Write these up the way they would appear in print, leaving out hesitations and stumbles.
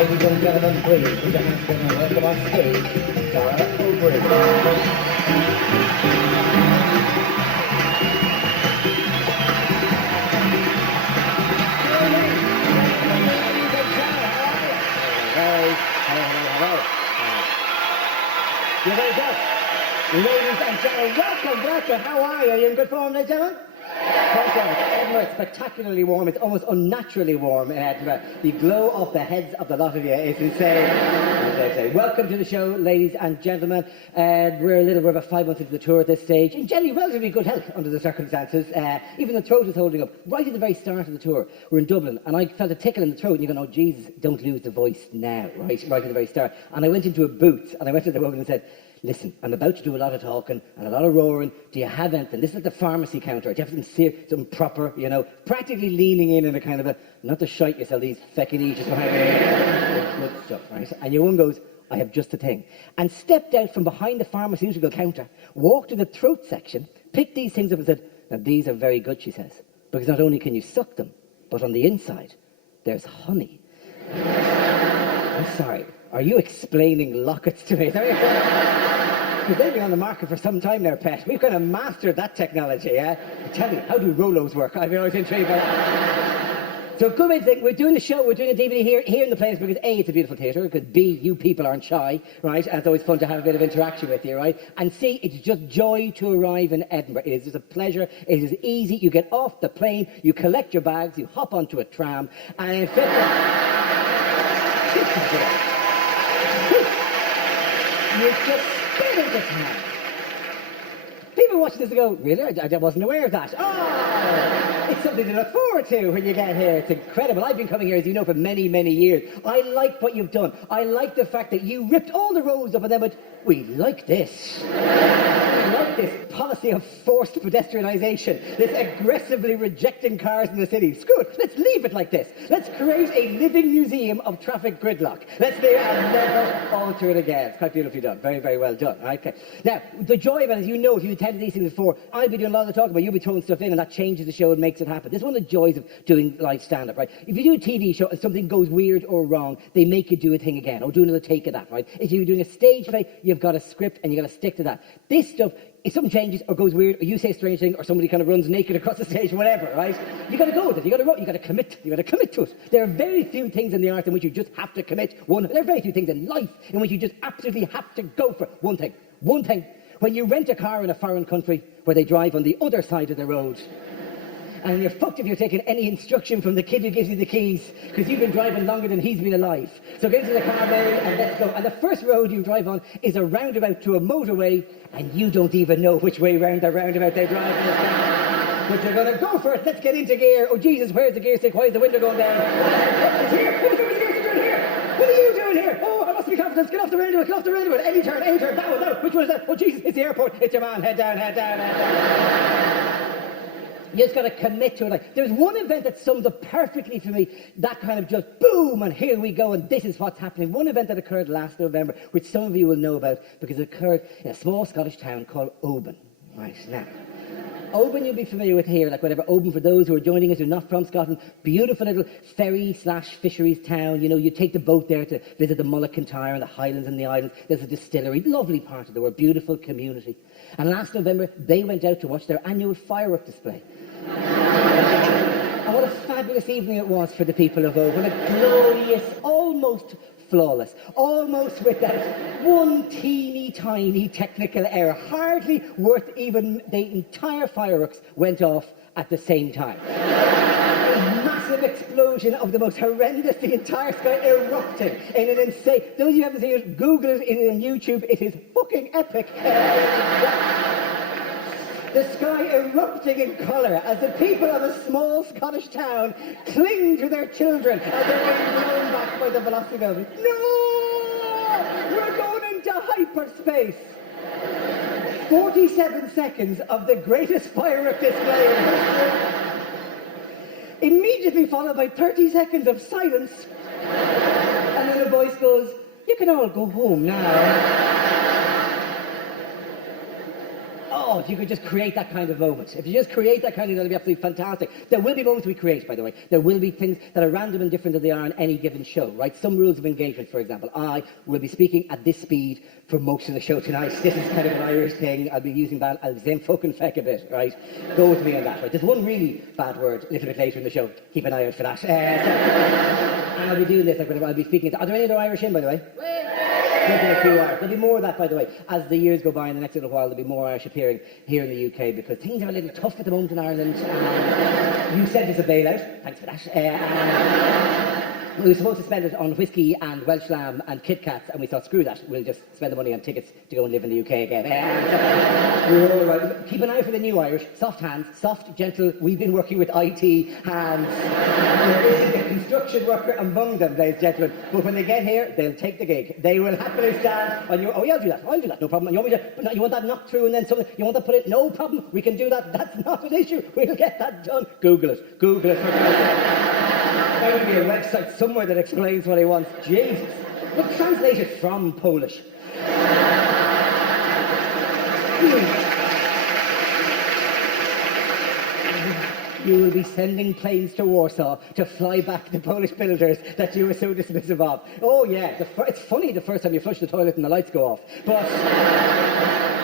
Ladies and gentlemen, please put your hands together and welcome on stage, Dara O'Briain. Hello. You're very good. Ladies and gentlemen, welcome. How are you? Are you in good form, ladies and gentlemen? Edinburgh, it's spectacularly warm. It's almost unnaturally warm in Edinburgh. The glow off the heads of the lot of you is insane. Welcome to the show, ladies and gentlemen. We're about 5 months into the tour at this stage. In generally, relatively good health under the circumstances. Even the throat is holding up. Right at the very start of the tour, we're in Dublin, and I felt a tickle in the throat, and you go, oh, Jesus, don't lose the voice now, right at the very start. And I went into a booth, and I went to the woman and said, listen, I'm about to do a lot of talking and a lot of roaring. Do you have anything? This is at the pharmacy counter. Do you have something proper, practically leaning in a kind of a, not to shite yourself, these feckin' eaters behind me. Good stuff, right? And your woman goes, I have just a thing. And stepped out from behind the pharmaceutical counter, walked to the throat section, picked these things up and said, now these are very good, she says, because not only can you suck them, but on the inside, there's honey. I'm sorry, are you explaining lockets to me? Because they've been on the market for some time now, Pet. We've kind of mastered that technology, yeah? Tell me, how do Rolos work? I've been always intrigued by that. So, good way to think, we're doing the show, we're doing a DVD here in the place because A, it's a beautiful theatre, because B, you people aren't shy, right? And it's always fun to have a bit of interaction with you, right? And C, it's just joy to arrive in Edinburgh. It is just a pleasure. It is easy. You get off the plane, you collect your bags, you hop onto a tram, and in fact, you just spit into town. People watching this go, really? I wasn't aware of that. Oh, it's something to look forward to when you get here. It's incredible. I've been coming here, as you know, for many, many years. I like what you've done. I like the fact that you ripped all the roads up and then went, we like this. We like this policy of forced pedestrianisation, this aggressively rejecting cars in the city. Screw it. Let's leave it like this. Let's create a living museum of traffic gridlock. Let's leave it and never alter it again. It's quite beautifully done. Very, very well done. Okay. Now, the joy of it, as you know, if you attended these things before, I'll be doing a lot of the talking, but you'll be throwing stuff in, and that changes the show and makes it happen. This is one of the joys of doing live stand-up, right? If you do a TV show and something goes weird or wrong, they make you do a thing again, or do another take of that, right? If you're doing a stage play, you've got a script and you've got to stick to that. This stuff, if something changes or goes weird, or you say a strange thing, or somebody kind of runs naked across the stage, whatever, right? You got to go with it. You got to commit. You got to commit to it. There are very few things in the art in which you just have to commit. There are very few things in life in which you just absolutely have to go for one thing. One thing. When you rent a car in a foreign country where they drive on the other side of the road, and you're fucked if you're taking any instruction from the kid who gives you the keys, because you've been driving longer than he's been alive. So get into the car, Mary, and let's go. And the first road you drive on is a roundabout to a motorway, and you don't even know which way round the roundabout they drive in this car. But you're going to go for it. Let's get into gear. Oh, Jesus, where's the gear stick? Why is the window going down? It's here. What is the gear stick doing here? What are you doing here? Oh, I must be confident. Get off the roundabout. Get off the roundabout. Any turn. That one. Which one is that? Oh, Jesus, it's the airport. It's your man. Head down. You just got to commit to it. Like, there's one event that sums up perfectly for me that kind of just boom, and here we go, and this is what's happening. One event that occurred last November, which some of you will know about because it occurred in a small Scottish town called Oban. Right, now, Oban you'll be familiar with here, like whatever. Oban, for those who are joining us who are not from Scotland, beautiful little ferry/fisheries town. You take the boat there to visit the Mull of Kintyre and the Highlands and the Islands. There's a distillery, lovely part of the world, beautiful community. And last November, they went out to watch their annual firework display. And what a fabulous evening it was for the people of Oban. A glorious, almost flawless, almost without one teeny tiny technical error, hardly worth even the entire fireworks went off at the same time. A massive explosion of the most horrendous, the entire sky erupting in an insane... Those of you who haven't seen it, Google it on YouTube. It is fucking epic. The sky erupting in colour as the people of a small Scottish town cling to their children as they're being blown back by the velocity building. No! We're going into hyperspace. 47 seconds of the greatest firework display in history. Immediately followed by 30 seconds of silence. And then the voice goes, you can all go home now. Oh, if you could just create that kind of moment. If you just create that kind of, that'll be absolutely fantastic. There will be moments we create, by the way. There will be things that are random and different than they are on any given show, right? Some rules of engagement, for example. I will be speaking at this speed for most of the show tonight. This is kind of an Irish thing. I'll be using that. I'll zim fucking feck a bit, right? Go with me on that, right? There's one really bad word a little bit later in the show. Keep an eye out for that. And I'll be doing this. I'll be speaking. Are there any other Irish in, by the way? There'll be more of that, by the way. As the years go by in the next little while, there'll be more Irish appearing here in the UK because things are a little tough at the moment in Ireland. You sent us a bailout. Thanks for that. We were supposed to spend it on whiskey and Welsh lamb and Kit Kats, and we thought, screw that, we'll just spend the money on tickets to go and live in the UK again. We're all right. Keep an eye for the new Irish. Soft hands, soft, gentle. We've been working with IT hands. There isn't a construction worker among them, ladies and gentlemen. But when they get here, they'll take the gig. They will happily stand on your... Oh, yeah, I'll do that, no problem. And you want me to... No, you want that knocked through and then something... You want that put in? No problem, we can do that. That's not an issue. We'll get that done. Google it. Google it. There would be a website somewhere that explains what he wants. Jesus. But translate it from Polish. You will be sending planes to Warsaw to fly back the Polish builders that you were so dismissive of. Oh, yeah. It's funny the first time you flush the toilet and the lights go off. But...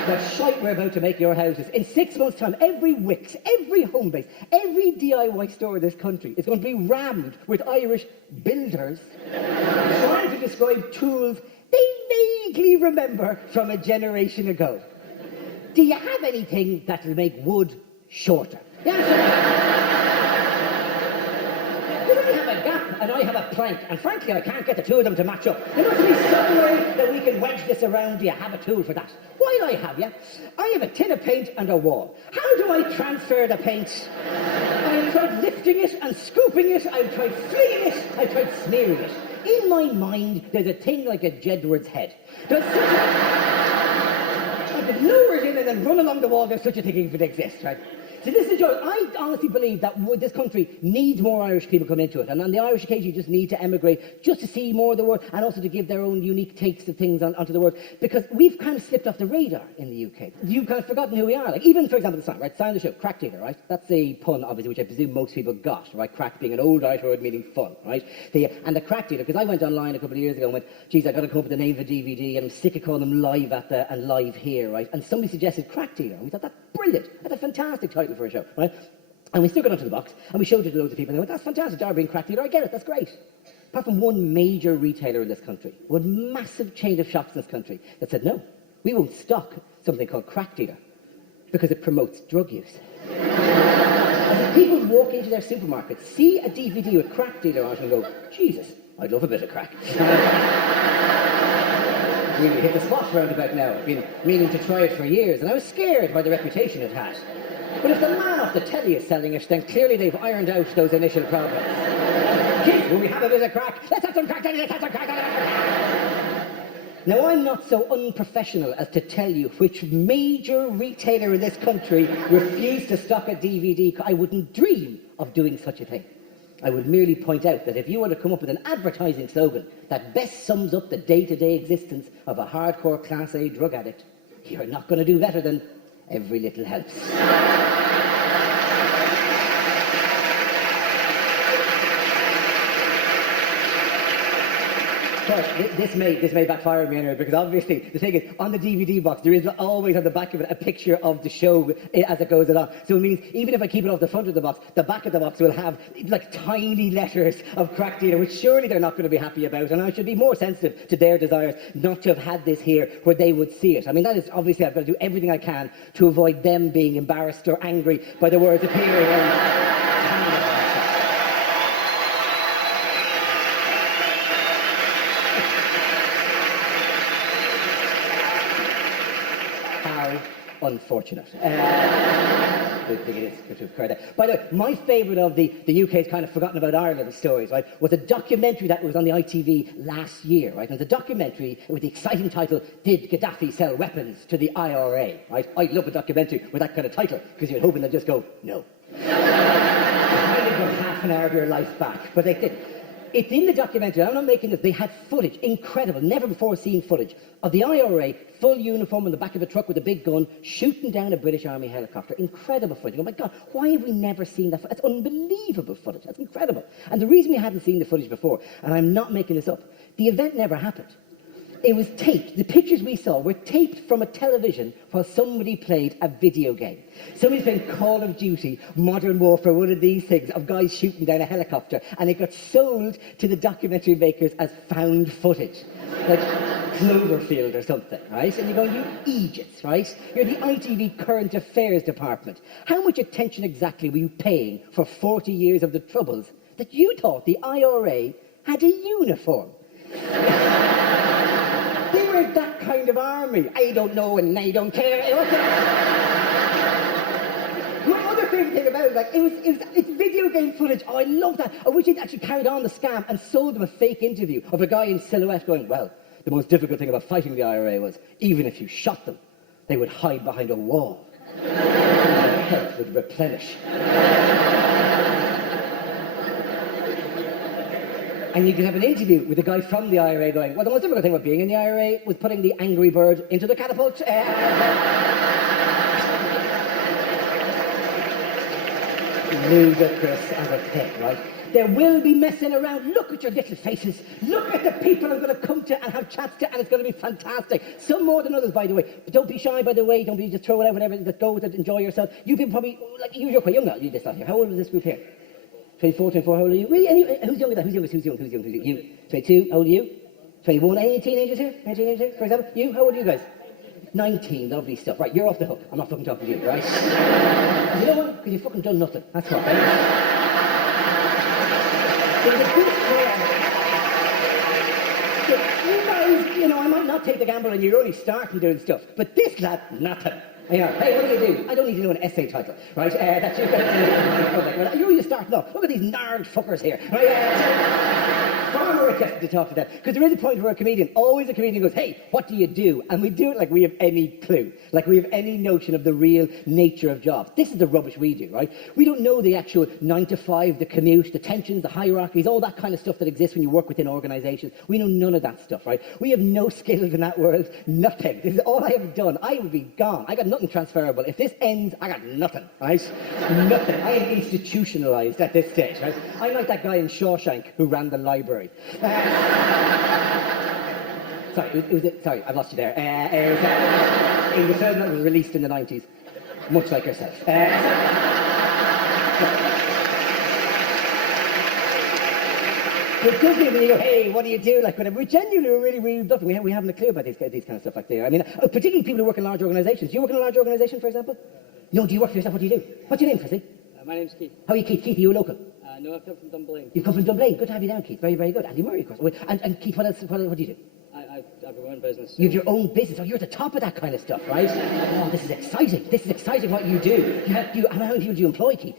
the shite we're about to make your houses. In 6 months' time, every Wix, every home base, every DIY store in this country is going to be rammed with Irish builders trying to describe tools they vaguely remember from a generation ago. Do you have anything that will make wood shorter? And I have a plank, and frankly, I can't get the two of them to match up. There must be some way that we can wedge this around. Do you have a tool for that? While I have you, I have a tin of paint and a wall. How do I transfer the paint? I've tried lifting it and scooping it. I've tried flinging it. I've tried smearing it. In my mind, there's a thing like a Jedward's head. There's such a... I could lower it in and then run along the wall. There's such a thing if it exists, right? So this is Joe. I honestly believe that this country needs more Irish people come into it. And on the Irish occasion, you just need to emigrate just to see more of the world and also to give their own unique takes of things onto the world. Because we've kind of slipped off the radar in the UK. You've kind of forgotten who we are. Like, even, for example, the song, right? Sign of the show, crack digger, right? That's a pun, obviously, which I presume most people got, right? Crack being an old Irish word meaning fun, right? And the crack digger, because I went online a couple of years ago and went, geez, I've got to come up with the name of a DVD and I'm sick of calling them live at the and live here, right? And somebody suggested crack digger. And we thought, that's brilliant. That's a fantastic title for a show, right? And we stuck it onto the box, and we showed it to loads of people, and they went, that's fantastic, Dara being crack dealer, I get it, that's great. Apart from one major retailer in this country, one massive chain of shops in this country, that said, no, we won't stock something called crack dealer, because it promotes drug use. As if people walk into their supermarket, see a DVD with crack dealer on it, and go, Jesus, I'd love a bit of crack. Really hit the spot roundabout now. I've been meaning to try it for years, and I was scared by the reputation it had. But if the man off the telly is selling it, then clearly they've ironed out those initial problems. Kids, will we have a bit of crack? Let's have some crack, let's have some crack. Now, I'm not so unprofessional as to tell you which major retailer in this country refused to stock a DVD. I wouldn't dream of doing such a thing. I would merely point out that if you were to come up with an advertising slogan that best sums up the day-to-day existence of a hardcore Class A drug addict, you're not going to do better than every little helps. But this may backfire on me anyway, because obviously the thing is, on the DVD box, there is always on the back of it a picture of the show as it goes along. So it means even if I keep it off the front of the box, the back of the box will have like tiny letters of crack dealer, which surely they're not going to be happy about. And I should be more sensitive to their desires not to have had this here where they would see it. I mean, that is obviously, I've got to do everything I can to avoid them being embarrassed or angry by the words appearing in... Unfortunate. I think it is good to have heard that. By the way, my favourite of the UK's kind of forgotten about Ireland stories, right, was a documentary that was on the ITV last year, right? And the documentary with the exciting title, Did Gaddafi Sell Weapons to the IRA? Right? I love a documentary with that kind of title, because you're hoping they'll just go, no. Kind of got half an hour of your life back, but they did. It's in the documentary, I'm not making this, they had footage, incredible, never before seen footage, of the IRA, full uniform on the back of a truck with a big gun, shooting down a British Army helicopter. Incredible footage. Oh my God, why have we never seen that? That's unbelievable footage. That's incredible. And the reason we hadn't seen the footage before, and I'm not making this up, the event never happened. It was taped. The pictures we saw were taped from a television while somebody played a video game. Somebody's playing Call of Duty, Modern Warfare, one of these things, of guys shooting down a helicopter, and it got sold to the documentary makers as found footage. Like Cloverfield or something, right? And you're going, you Egypts, right? You're the ITV Current Affairs Department. How much attention exactly were you paying for 40 years of the Troubles that you thought the IRA had a uniform? They were that kind of army. I don't know and I don't care. My other favourite thing about it, like, it's video game footage. Oh, I love that. I wish they'd actually carried on the scam and sold them a fake interview of a guy in silhouette going, well, the most difficult thing about fighting the IRA was, even if you shot them, they would hide behind a wall. And their health would replenish. And you could have an interview with a guy from the IRA going, well, the most difficult thing about being in the IRA was putting the angry bird into the catapult. Ludicrous as a thing, right? There will be messing around. Look at your little faces. Look at the people I'm going to come to and have chats to, and it's going to be fantastic. Some more than others, by the way. But don't be shy, by the way. Don't be just throw it out, whatever. Just go with it, enjoy yourself. You people probably, like, you're quite young now. You just not here. How old is this group here? 24, 24, how old are you? Really? Who's younger than that? Who's young? You? 22, how old are you? 21, any teenagers here? Any teenagers here, for example? You, how old are you guys? 19, lovely stuff. Right, you're off the hook. I'm not fucking talking to you, right? You know what? Because you've fucking done nothing. That's what, right? There's a good you guys, you know, I might not take the gamble and you're only starting doing stuff, but this lad, nothing. Yeah. Hey, what do you do? I don't need to know an essay title, right? That you've got to do. You're only starting off. Look at these nard fuckers here. Right? Far more interested to talk to them. Because there is a point where always a comedian goes, hey, what do you do? And we do it like we have any clue. Like we have any notion of the real nature of jobs. This is the rubbish we do, right? We don't know the actual 9 to 5, the commute, the tensions, the hierarchies, all that kind of stuff that exists when you work within organisations. We know none of that stuff, right? We have no skills in that world. Nothing. This is all I have done. I would be gone. I got nothing transferable. If this ends, I got nothing, right? Nothing. I am institutionalised at this stage, right? I'm like that guy in Shawshank who ran the library. Sorry, I've lost you there. It was a film that was released in the 90s, much like yourself. It does mean when you go, hey, what do you do? Like, whatever. We genuinely are really, really bluffing. We haven't a clue about these kind of stuff like that. I mean, particularly people who work in large organisations. Do you work in a large organisation, for example? No, do you work for yourself? What do you do? What's your name, Frizzy? My name's Keith. How are you, Keith? Keith, are you a local? No, I've come from Dunblane. You've come from Dunblane. Good to have you down, Keith. Very, very good. Andy Murray, of course. And Keith, what else? What do you do? I have my own business. So. You have your own business. Oh, you're at the top of that kind of stuff, right? Oh, this is exciting. This is exciting what you do. How many people do you employ, Keith?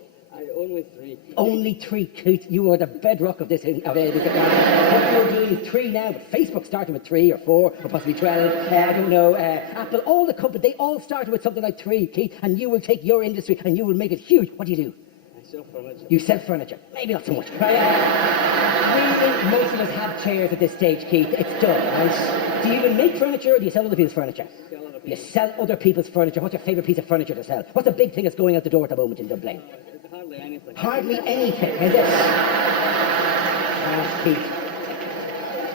Only 3. Only 3, Keith. You are the bedrock of this. What you're doing is 3 now, but Facebook started with 3 or 4 or possibly 12. I don't know. Apple, all the companies, they all started with something like 3, Keith, and you will take your industry and you will make it huge. What do you do? I sell furniture. You sell furniture. Maybe not so much. We think most of us have chairs at this stage, Keith. It's done, right? Do you even make furniture or do you sell other people's furniture? You sell other people's furniture. What's your favourite piece of furniture to sell? What's the big thing that's going out the door at the moment in Dublin? Hardly anything. Hardly anything, is it? Keith.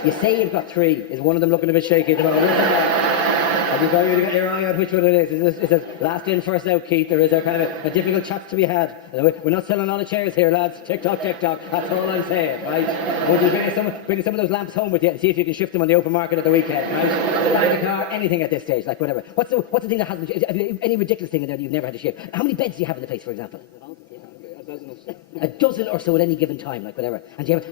You say you've got 3. Is one of them looking a bit shaky at the moment? Have you got your eye on which one it is? Is it last in, first out, Keith, or is there kind of a difficult chat to be had? We're not selling a lot of chairs here, lads. Tick-tock, tick-tock. That's all I'm saying, right? Would you bring some of those lamps home with you and see if you can shift them on the open market at the weekend, right? Buy a car, anything at this stage, like whatever. What's the thing that hasn't... Any ridiculous thing in there that you've never had to shift? How many beds do you have in the place, for example? A dozen or so at any given time, like whatever. And do you ever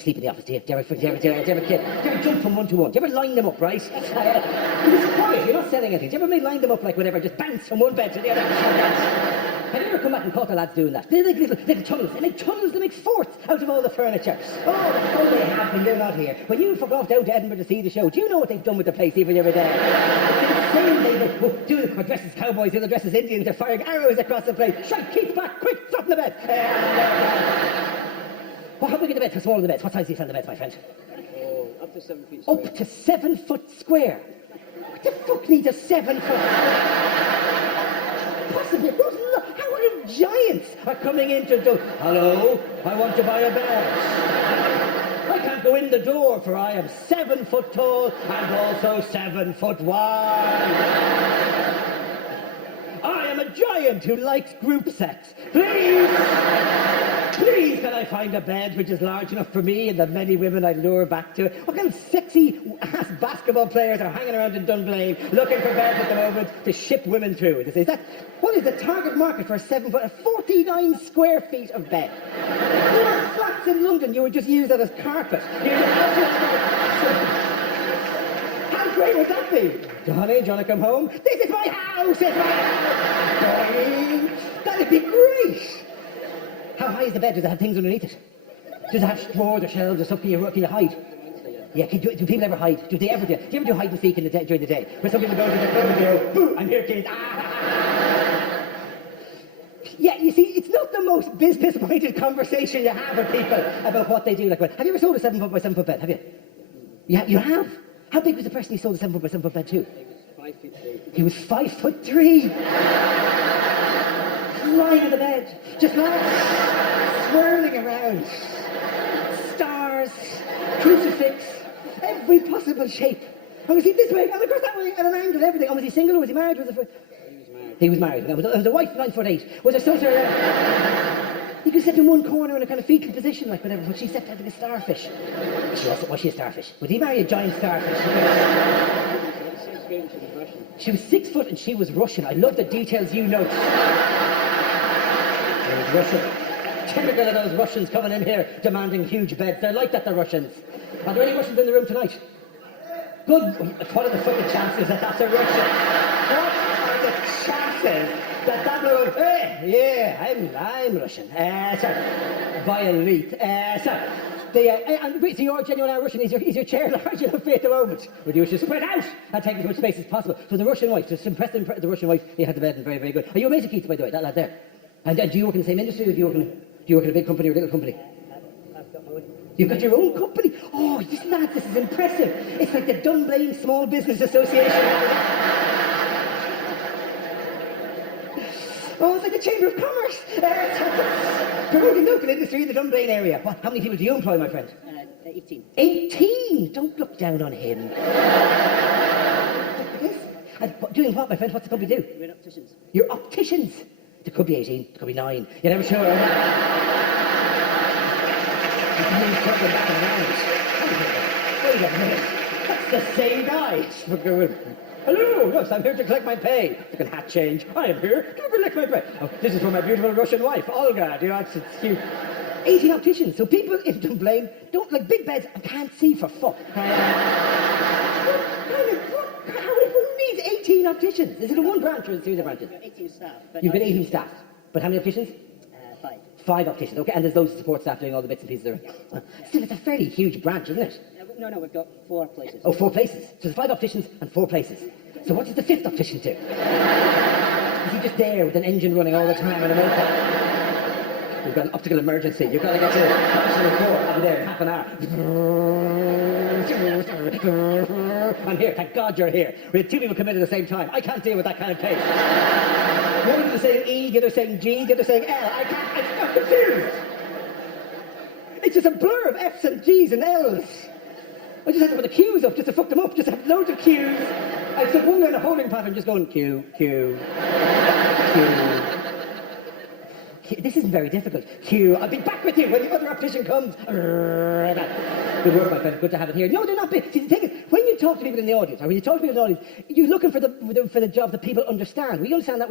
sleep in the office? Do you ever jump from one to one? Do you ever line them up, right? It's quiet, you're not selling anything. Do you ever line them up like whatever, just bounce from one bed to the other? Have you ever come back and caught the lads doing that? They make little tunnels. They make tunnels, they make forts out of all the furniture. Oh, the fun they have when you're not here. When you fuck off down to Edinburgh to see the show, do you know what they've done with the place even every day? It's insane. They do the dressed as cowboys, the other dressed as Indians, they're firing arrows across the place. Shite Keith back, quick, drop in the bed. Well, how big are the beds? How small are the beds? What size do you sell the beds, my friend? Oh, up to 7 feet square. Up to 7 foot square. What the fuck needs a 7 foot square? Possibly. How many giants are coming in to do? Hello, I want to buy a bed. I can't go in the door, for I am 7 foot tall and also 7 foot wide. I am a giant who likes group sex. Please, please, can I find a bed which is large enough for me and the many women I lure back to? What kind of sexy ass basketball players are hanging around in Dunblane looking for beds at the moment to ship women through? Is that what is the target market for a 7 foot, 49 square feet of bed? There are flats in London you would just use that as carpet. How great would that be? Johnny, do you want to come home? This is my house! It's my house! Johnny! That'd be great! How high is the bed? Does it have things underneath it? Does it have drawers or shelves or stuff? Can you hide? Yeah, do people ever hide? Do you ever do hide and seek during the day? Where some people go to the club and go, boo, I'm here, kids. Ah! Yeah, you see, it's not the most business-minded conversation you have with people about what they do. Like, have you ever sold a 7 foot by 7 foot bed? Have you? Yeah, you have? How big was the person you sold the 7 foot by 7 foot bed to? He was 5 feet 3. He was 5'3". Lying on the bed, just like swirling around. Stars, crucifix, every possible shape. And was he this way, and of course that way, at an angle and everything. And was he single or was he married? He was married. He was married. Now, was the wife 9'8". Was there some sort of... You could sit in one corner in a kind of fetal position, like whatever, but she sat like a starfish. Was she a starfish? Would he marry a giant starfish? She was 6 foot and she was Russian. I love the details you note. She was Russian. Typical of those Russians coming in here demanding huge beds. They're like that, the Russians. Are there any Russians in the room tonight? Good. What are the fucking chances that that's a Russian? What are the chances that that little... Hey, yeah, I'm Russian. Sorry. Violate. Sorry. So you're genuine Russian. Is your chair large enough for you at the moment? Would you wish to spread out and take as much space as possible? So the Russian wife, just impress the Russian wife, you had the bed and very, very good. Are you amazing, Keith, by the way, that lad there? And do you work in the same industry or do you work in a big company or a little company? I've got my own. You've got your own company? Oh, this is impressive. It's like the Dunblane Small Business Association. Oh, it's like the Chamber of Commerce. Promoting local industry in the Dunblane area. What? How many people do you employ, my friend? 18. 18? Don't look down on him. And doing what, my friend? What's the company do? We're opticians. You're opticians. It could be 18, it could be 9. You're never sure. Wait a minute. That's the same guy. Hello, yes, I'm here to collect my pay. You can hat change. I am here to collect my pay. Oh, this is for my beautiful Russian wife, Olga. Do you know, it's cute. 18 opticians. So people in Dunblane don't like big beds and can't see for fuck. Who needs 18 opticians? Is it a one branch or a series of branches? We've got 18 staff. You've got 18 staff. But how many opticians? 5. 5 opticians, okay, and there's loads of support staff doing all the bits and pieces there. Still, it's a fairly huge branch, isn't it? No, we've got 4 places. Oh, 4 places. So there's 5 opticians and 4 places. So what does the 5th optician do? Is he just there with an engine running all the time and a motor? You've got an optical emergency. You've got to get to the optical floor. I'll be there in half an hour. I'm here. Thank God you're here. We had 2 people come in at the same time. I can't deal with that kind of case. One of them is saying E, the other saying G, the other saying L. I'm confused. It's just a blur of F's and G's and L's. I just had to put the Q's up just to fuck them up. Just have loads of Q's. I stood one guy in a holding pattern just going Q, Q, Q. This isn't very difficult. Q, I'll be back with you when the other optician comes. Good work, my friend. Good to have it here. No, they're not big. See, the thing is, when you talk to people in the audience, or when you talk to people in the audience, you're looking for the job that people understand. We understand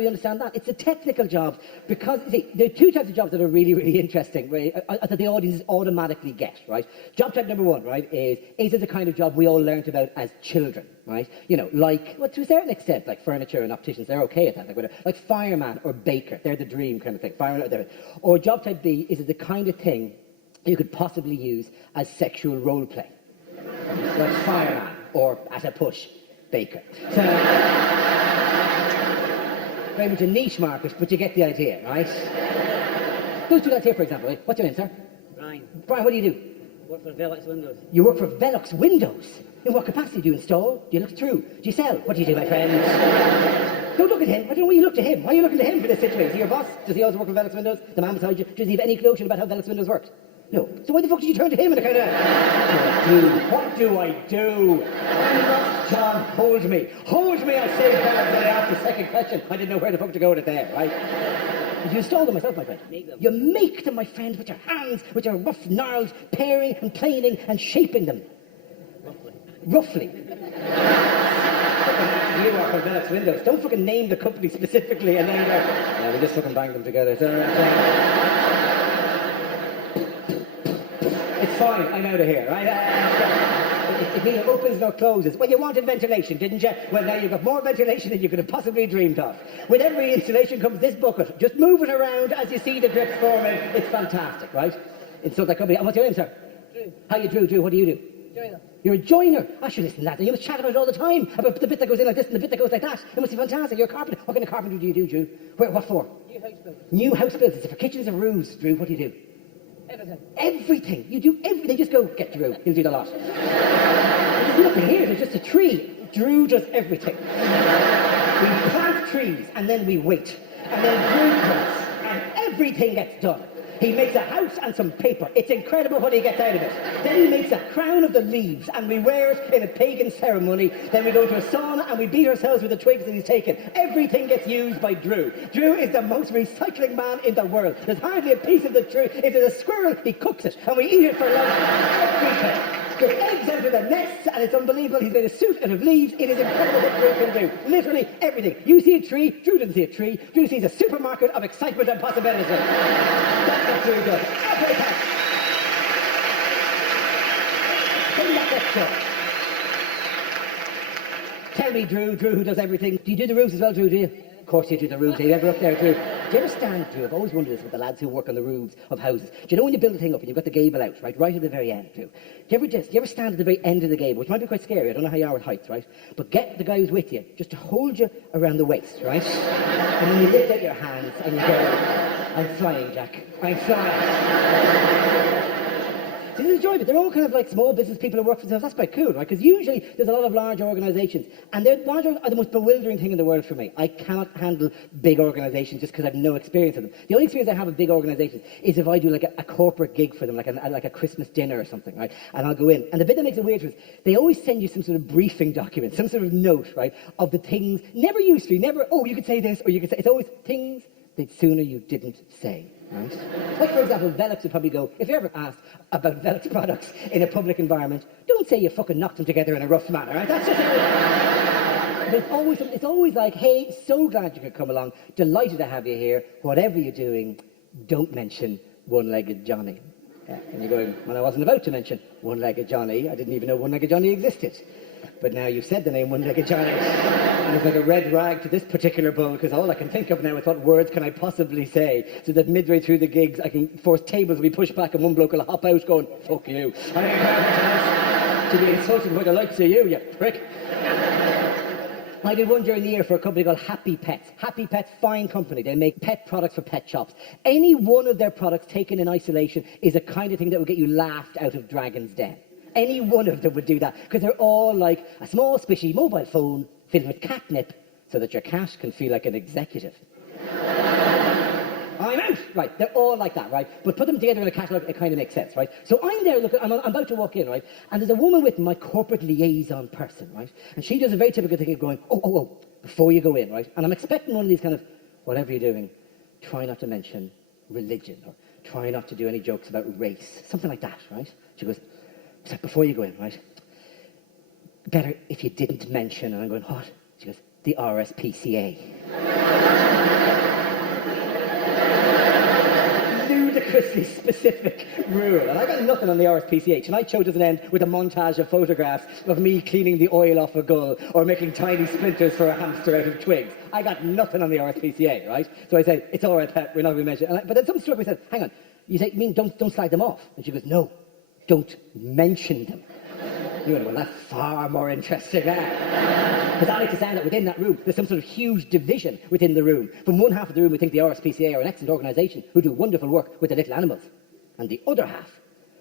that. It's a technical job because, see, there are 2 types of jobs that are really, really interesting, right, that the audience automatically get, right? Job type number 1, right, is it the kind of job we all learnt about as children? Right? You know, like, well, to a certain extent, like furniture and opticians, they're okay at that. Like, whatever. Like fireman or baker, they're the dream kind of thing. Fireman, or job type B, is it the kind of thing you could possibly use as sexual role play? Like fireman, or at a push, baker. So, very much a niche market, but you get the idea, right? Those 2 lads here, for example, right? What's your name, sir? Brian. Brian, what do you do? Work for Velux Windows. You work for Velux Windows. In what capacity do you install? Do you look through? Do you sell? What do you do, my friend? Don't look at him. I don't know why you look to him. Why are you looking to him for this situation? Is he your boss? Does he also work for Velux Windows? The man beside you? Does he have any notion about how Velux Windows works? No. So why the fuck did you turn to him and kind of... What do I do? I'm not John. Hold me. Hold me, I say, Velux, and I asked the second question. I didn't know where the fuck to go with it there, right? Did you install them myself, my friend? Make them. You make them, my friend, with your hands, with your rough gnarls, paring and planing and shaping them. Roughly. You are from Velux Windows. Don't fucking name the company specifically and then go, yeah, we just fucking bang them together. It's fine, I'm out of here, right? It neither opens nor closes. Well, you wanted ventilation, didn't you? Well, now you've got more ventilation than you could have possibly dreamed of. With every installation comes this bucket. Just move it around as you see the drips forming. It's fantastic, right? Install that company. And what's your name, sir? Drew. How you Drew? What do you do? Joiner. You're a joiner. I should listen to that. And you must chat about it all the time. About the bit that goes in like this and the bit that goes like that. It must be fantastic. You're a carpenter. What kind of carpentry do you do, Drew? What for? New house build. New house builds. Is it for kitchens or roofs, Drew? What do you do? Everything. Everything. You do everything. Just go get Drew. He'll do the lot. There's nothing here. There's just a tree. Drew does everything. We plant trees and then we wait. And then Drew comes and everything gets done. He makes a house and some paper. It's incredible what he gets out of it. Then he makes a crown of the leaves and we wear it in a pagan ceremony. Then we go to a sauna and we beat ourselves with the twigs that he's taken. Everything gets used by Drew. Drew is the most recycling man in the world. There's hardly a piece of the tree. If there's a squirrel, he cooks it and we eat it for lunch. Everything. There's eggs out of the nests and it's unbelievable. He's made a suit out of leaves. It is incredible what Drew can do. Literally everything. You see a tree, Drew doesn't see a tree. Drew sees a supermarket of excitement and possibility. That's what Drew does. Okay, thanks. Bring that next show. Tell me, Drew who does everything. Do you do the roofs as well, Drew, do you? Of course you do the roofs. Are you ever up there, Drew? Do you ever stand, Drew? I've always wondered this with the lads who work on the roofs of houses. Do you know when you build a thing up and you've got the gable out, right at the very end, Drew? Do you ever stand at the very end of the gable, which might be quite scary, I don't know how you are with heights, right? But get the guy who's with you, just to hold you around the waist, right? And then you lift out your hands and you go, I'm flying, Jack. I'm flying. So this is joy, but they're all kind of like small business people who work for themselves. That's quite cool, right? Because usually there's a lot of large organisations, and they're large are the most bewildering thing in the world for me. I cannot handle big organisations just because I've no experience of them. The only experience I have of big organisations is if I do like a corporate gig for them, like a Christmas dinner or something, right? And I'll go in, and the bit that makes it weird is they always send you some sort of briefing document, some sort of note, right, of the things never used to, never. Oh, you could say this, or you could say. It's always things that sooner you didn't say. Right? Like, for example, Velux would probably go, if you're ever asked about Velux products in a public environment, don't say you fucking knocked them together in a rough manner, right? That's just it's always like, hey, so glad you could come along, delighted to have you here, whatever you're doing, don't mention one-legged Johnny. Yeah, and you're going, well, I wasn't about to mention one-legged Johnny, I didn't even know one-legged Johnny existed. But now you've said the name one-legged Johnny. And it's like a red rag to this particular bowl, because all I can think of now is what words can I possibly say, so that midway through the gigs I can force tables to be pushed back and one bloke will hop out going, fuck you. I ain't got a chance to be insulted by the likes of you prick. I did one during the year for a company called Happy Pets. Happy Pets, fine company. They make pet products for pet shops. Any one of their products taken in isolation is a kind of thing that will get you laughed out of Dragon's Den. Any one of them would do that, because they're all like a small, squishy mobile phone filled with catnip so that your cat can feel like an executive. I'm out! Right, they're all like that, right? But put them together in a catalogue, it kind of makes sense, right? So I'm there looking, I'm about to walk in, right? And there's a woman with my corporate liaison person, right? And she does a very typical thing of going, oh, before you go in, right? And I'm expecting one of these kind of, whatever you're doing, try not to mention religion, or try not to do any jokes about race, something like that, right? She goes, it's like, before you go in, right? Better if you didn't mention, and I'm going, what? She goes, the RSPCA. Ludicrously specific rule. And I got nothing on the RSPCA. Tonight's show doesn't end with a montage of photographs of me cleaning the oil off a gull or making tiny splinters for a hamster out of twigs. I got nothing on the RSPCA, right? So I say, it's all right, Pat, we're not going to mention it. But then some struck me and said, hang on, you mean don't slag them off? And she goes, no, don't mention them. You know, well, that's far more interesting, because I like to sound that within that room, there's some sort of huge division within the room. From one half of the room, we think the RSPCA are an excellent organisation who do wonderful work with the little animals. and the other half,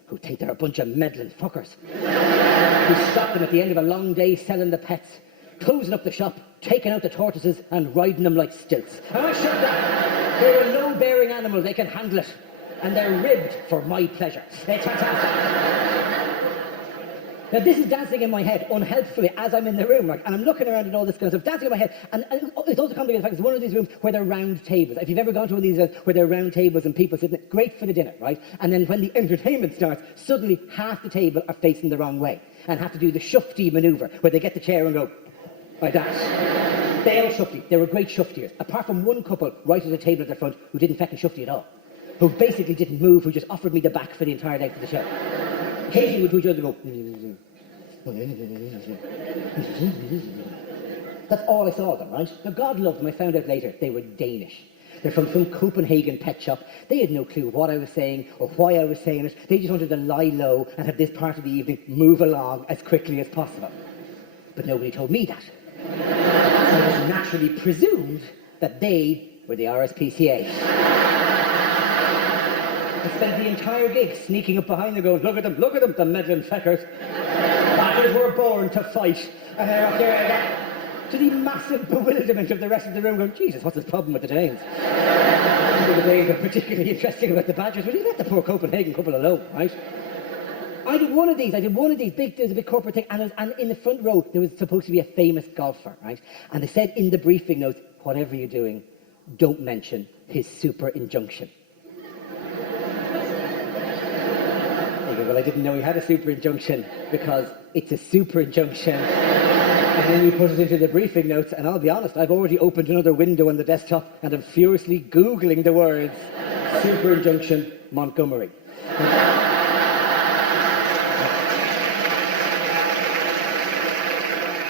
who think they're a bunch of meddling fuckers, who stop them at the end of a long day selling the pets, closing up the shop, taking out the tortoises and riding them like stilts. And I shut that. They're a load-bearing animal, they can handle it. And they're ribbed for my pleasure. It's fantastic. Now this is dancing in my head unhelpfully as I'm in the room, right? And I'm looking around at all this kind of stuff, dancing in my head. And it's also complicated, in fact, it's one of these rooms where there are round tables. If you've ever gone to one of these where there are round tables and people sitting, great for the dinner, right? And then when the entertainment starts, suddenly half the table are facing the wrong way and have to do the shufti manoeuvre, where they get the chair and go like that. They all shufti. They were great shuftiers, apart from one couple right at the table at the front who didn't feckin' shufti at all, who basically didn't move, who just offered me the back for the entire length of the show. Occasionally would do each other go. That's all I saw of them, right? Now God love them, I found out later, they were Danish. They're from some Copenhagen pet shop. They had no clue what I was saying or why I was saying it. They just wanted to lie low and have this part of the evening move along as quickly as possible. But nobody told me that. So I just naturally presumed that they were the RSPCA. I spent the entire gig sneaking up behind them going, look at them, the meddling feckers. Backers were born to fight. And they're up there again. To the massive bewilderment of the rest of the room going, Jesus, what's this problem with the Danes? The Danes are particularly interesting about the Badgers, but you let the poor Copenhagen couple alone, right? I did one of these big, there's a big corporate thing, and in the front row, there was supposed to be a famous golfer, right? And they said in the briefing notes, whatever you're doing, don't mention his super injunction. Well, I didn't know he had a super injunction because it's a super injunction. And then you put it into the briefing notes, and I'll be honest, I've already opened another window on the desktop and I'm furiously Googling the words super injunction Montgomery.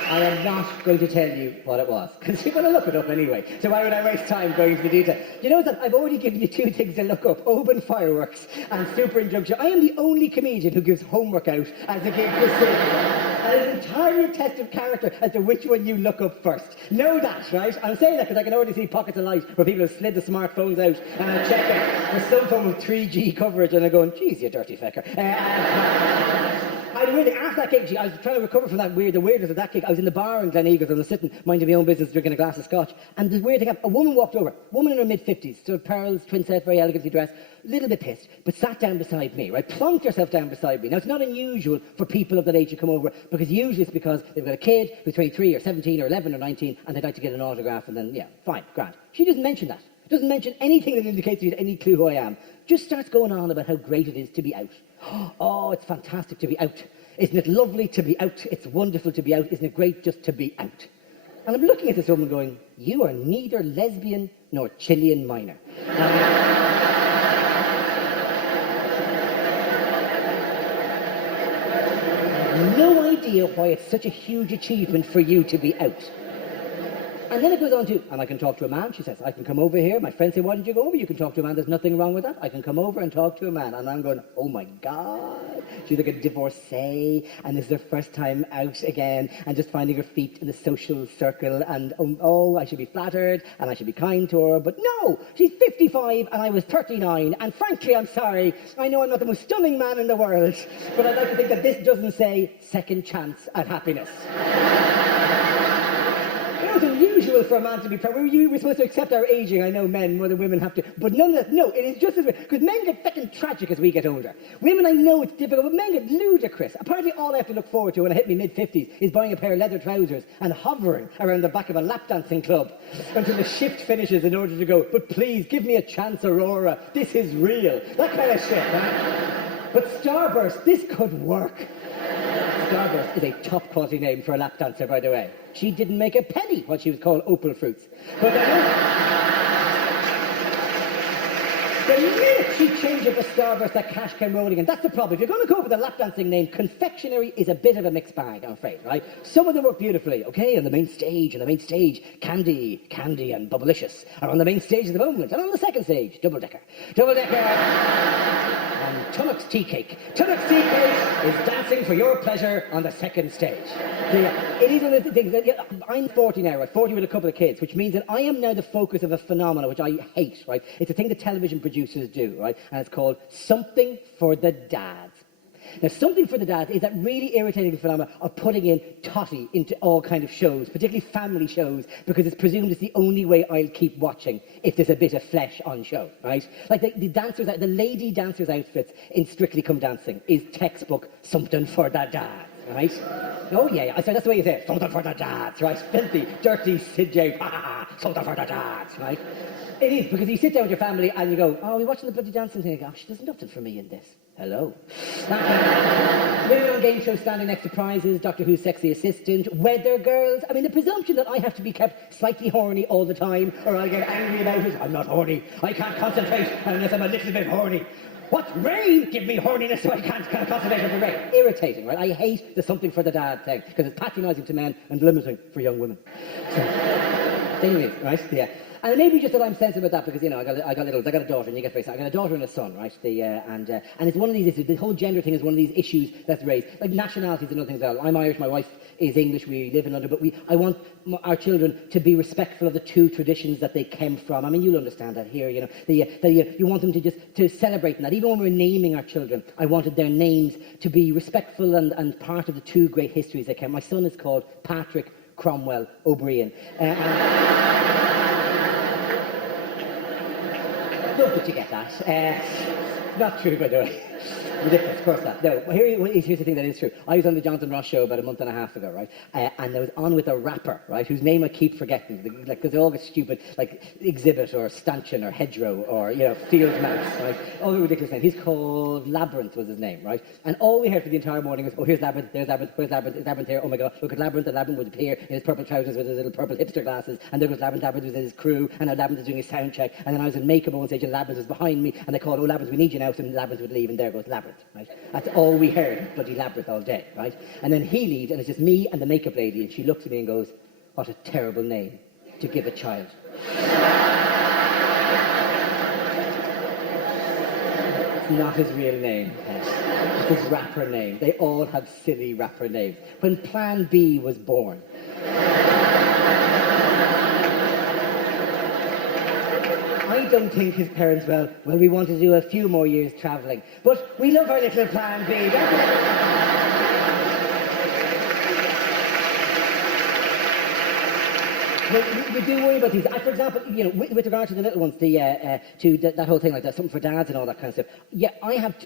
I am not going to tell you what it was, because you're going to look it up anyway. So why would I waste time going into the detail? You know that I've already given you two things to look up, Oban Fireworks and Super Injunction. I am the only comedian who gives homework out as a gig proceeds. And it's entirely a test of character as to which one you look up first. Know that, right? I'm saying that because I can already see pockets of light where people have slid the smartphones out and I'm checking for some form of 3G coverage and I'm going, geez, you dirty fecker. After that gig, I was trying to recover from the weirdness of that gig. I was in the bar in Gleneagles and I was sitting, minding my own business, drinking a glass of scotch. And the weird thing happened, a woman walked over, woman in her mid-50s, so pearls, twin set, very elegantly dressed, a little bit pissed, but sat down beside me, right? Plonked herself down beside me. Now, it's not unusual for people of that age to come over, because usually it's because they've got a kid who's 23 or 17 or 11 or 19, and they'd like to get an autograph, and then, yeah, fine, grand. She doesn't mention that. Doesn't mention anything that indicates to you any clue who I am. Just starts going on about how great it is to be out. Oh, it's fantastic to be out. Isn't it lovely to be out? It's wonderful to be out. Isn't it great just to be out? And I'm looking at this woman going, you are neither lesbian nor Chilean minor. No idea why it's such a huge achievement for you to be out. And then it goes on to, and I can talk to a man. She says, I can come over here. My friends say, why didn't you go over? You can talk to a man. There's nothing wrong with that. I can come over and talk to a man. And I'm going, oh my God. She's like a divorcee, and this is her first time out again, and just finding her feet in the social circle. And oh, I should be flattered, and I should be kind to her. But no, she's 55, and I was 39. And frankly, I'm sorry. I know I'm not the most stunning man in the world, but I'd like to think that this doesn't say second chance at happiness. It's unusual for a man to be proud. We're supposed to accept our aging. I know men more than women have to. But none of that, no, it is just as weird. Because men get fucking tragic as we get older. Women, I know it's difficult, but men get ludicrous. Apparently all I have to look forward to when I hit my mid-50s is buying a pair of leather trousers and hovering around the back of a lap dancing club until the shift finishes in order to go, but please, give me a chance, Aurora. This is real. That kind of shit, right? But Starburst, this could work. Starburst is a top quality name for a lap dancer, by the way. She didn't make a penny while she was called Opal Fruits. But the minute she changed up a Starburst, that cash came rolling in. That's the problem. If you're going to go with a lap dancing name, confectionery is a bit of a mixed bag, I'm afraid, right? Some of them work beautifully, okay? On the main stage, Candy and Bubblicious are on the main stage at the moment. And on the second stage, Double Decker. And Tunnock's Tea Cake. Tunnock's Tea Cake is dancing for your pleasure on the second stage. It is one of the things that, I'm 40 now, right? 40 with a couple of kids, which means that I am now the focus of a phenomenon which I hate, right? It's a thing that television produces. producers do, right? And it's called Something for the Dads. Now, Something for the Dads is that really irritating phenomenon of putting in totty into all kind of shows, particularly family shows, because it's presumed it's the only way I'll keep watching if there's a bit of flesh on show, right? Like the dancers, the lady dancers' outfits in Strictly Come Dancing is textbook Something for the Dads, right? Oh yeah, so that's the way you say it. Something for the dads, right? Filthy, dirty Sid J. Something for the dads, right? It is, because you sit down with your family and you go, oh, we're watching the bloody dancing thing. Gosh, there's nothing for me in this. Hello. Women on game shows standing next to prizes, Doctor Who's sexy assistant, weather girls. I mean, the presumption that I have to be kept slightly horny all the time or I'll get angry about it. I'm not horny. I can't concentrate unless I'm a little bit horny. What? Rain? Give me horniness so I can't concentrate on the rain. Irritating, right? I hate the Something for the Dad thing because it's patronising to men and limiting for young women. So, anyway, right? Yeah. And it may be just that I'm sensitive about that because, you know, I got a daughter, and you get very I got a daughter and a son, right? And it's one of these issues, the whole gender thing is one of these issues that's raised. Like nationality is another thing as well. I'm Irish, my wife is English, we live in London, but I want our children to be respectful of the two traditions that they came from. I mean, you'll understand that here, you know. You want them to celebrate that. Even when we're naming our children, I wanted their names to be respectful and part of the two great histories they came. My son is called Patrick Cromwell O'Briain. Love that you get that. Not true, by the way. Ridiculous, of course not. No, here's the thing that is true. I was on the Jonathan Ross show about a month and a half ago, right? And I was on with a rapper, right, whose name I keep forgetting, because they all get stupid, like Exhibit or Stanchion or Hedgerow or, you know, Field Mouse, right? All the ridiculous names. He's called Labyrinth was his name, right? And all we heard for the entire morning was, oh, here's Labyrinth, there's Labyrinth, where's Labyrinth, is Labyrinth here? Oh my God, look at Labyrinth, and Labyrinth would appear in his purple trousers with his little purple hipster glasses, and there was Labyrinth was in his crew, and now Labyrinth was doing his sound check, and then I was in makeup on stage, and Labyrinth was behind me, and they called, oh, Labyrinth, we need you now, so Labyrinth would leave, and there goes Labyrinth, right? That's all we heard, bloody Labyrinth all day, right? And then he leaves, and it's just me and the makeup lady, and she looks at me and goes, what a terrible name to give a child. It's not his real name. It's his rapper name. They all have silly rapper names. When Plan B was born, I don't think his parents, well, we want to do a few more years travelling. But we love our little Plan B, don't we? Well, we do worry about these. For example, you know, with regard to the little ones, that whole thing like that, something for dads and all that kind of stuff. Yeah, I have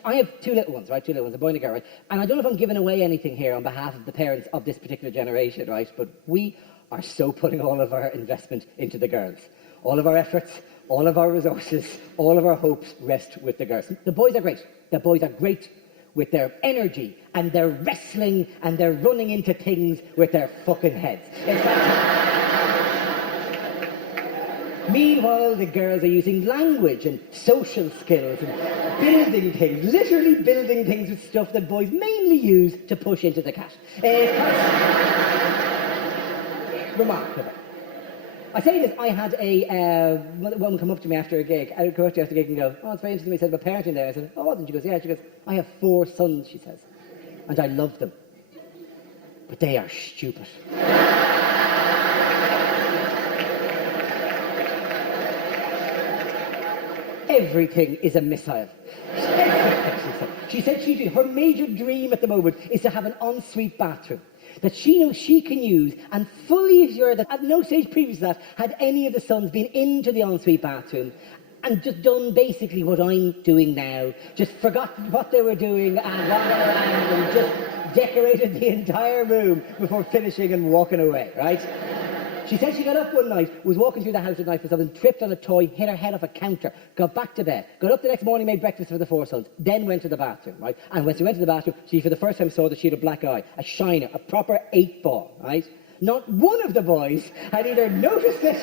two little ones, right? Two little ones, a boy and a girl, right? And I don't know if I'm giving away anything here on behalf of the parents of this particular generation, right? But we are so putting all of our investment into the girls. All of our efforts, all of our resources, all of our hopes rest with the girls. The boys are great. The boys are great with their energy and their wrestling and their running into things with their fucking heads. Meanwhile, the girls are using language and social skills and building things, literally building things with stuff that boys mainly use to push into the cat. It's remarkable. I say this, I had a woman come up to me after a gig, and go, oh, it's very interesting, we said about parenting there. I said, oh, what? And she goes, yeah. She goes, I have 4 sons, she says, and I love them, but they are stupid. Everything is a missile. Everything, she said. She said her major dream at the moment is to have an ensuite bathroom that she knows she can use, and fully assured that at no stage previous to that had any of the sons been into the ensuite bathroom and just done basically what I'm doing now, just forgotten what they were doing and wandered around and just decorated the entire room before finishing and walking away, right? She said she got up one night, was walking through the house at night for something, tripped on a toy, hit her head off a counter, got back to bed, got up the next morning, made breakfast for the 4 sons, then went to the bathroom, right? And when she went to the bathroom, she for the first time saw that she had a black eye, a shiner, a proper 8-ball, right? Not one of the boys had either noticed it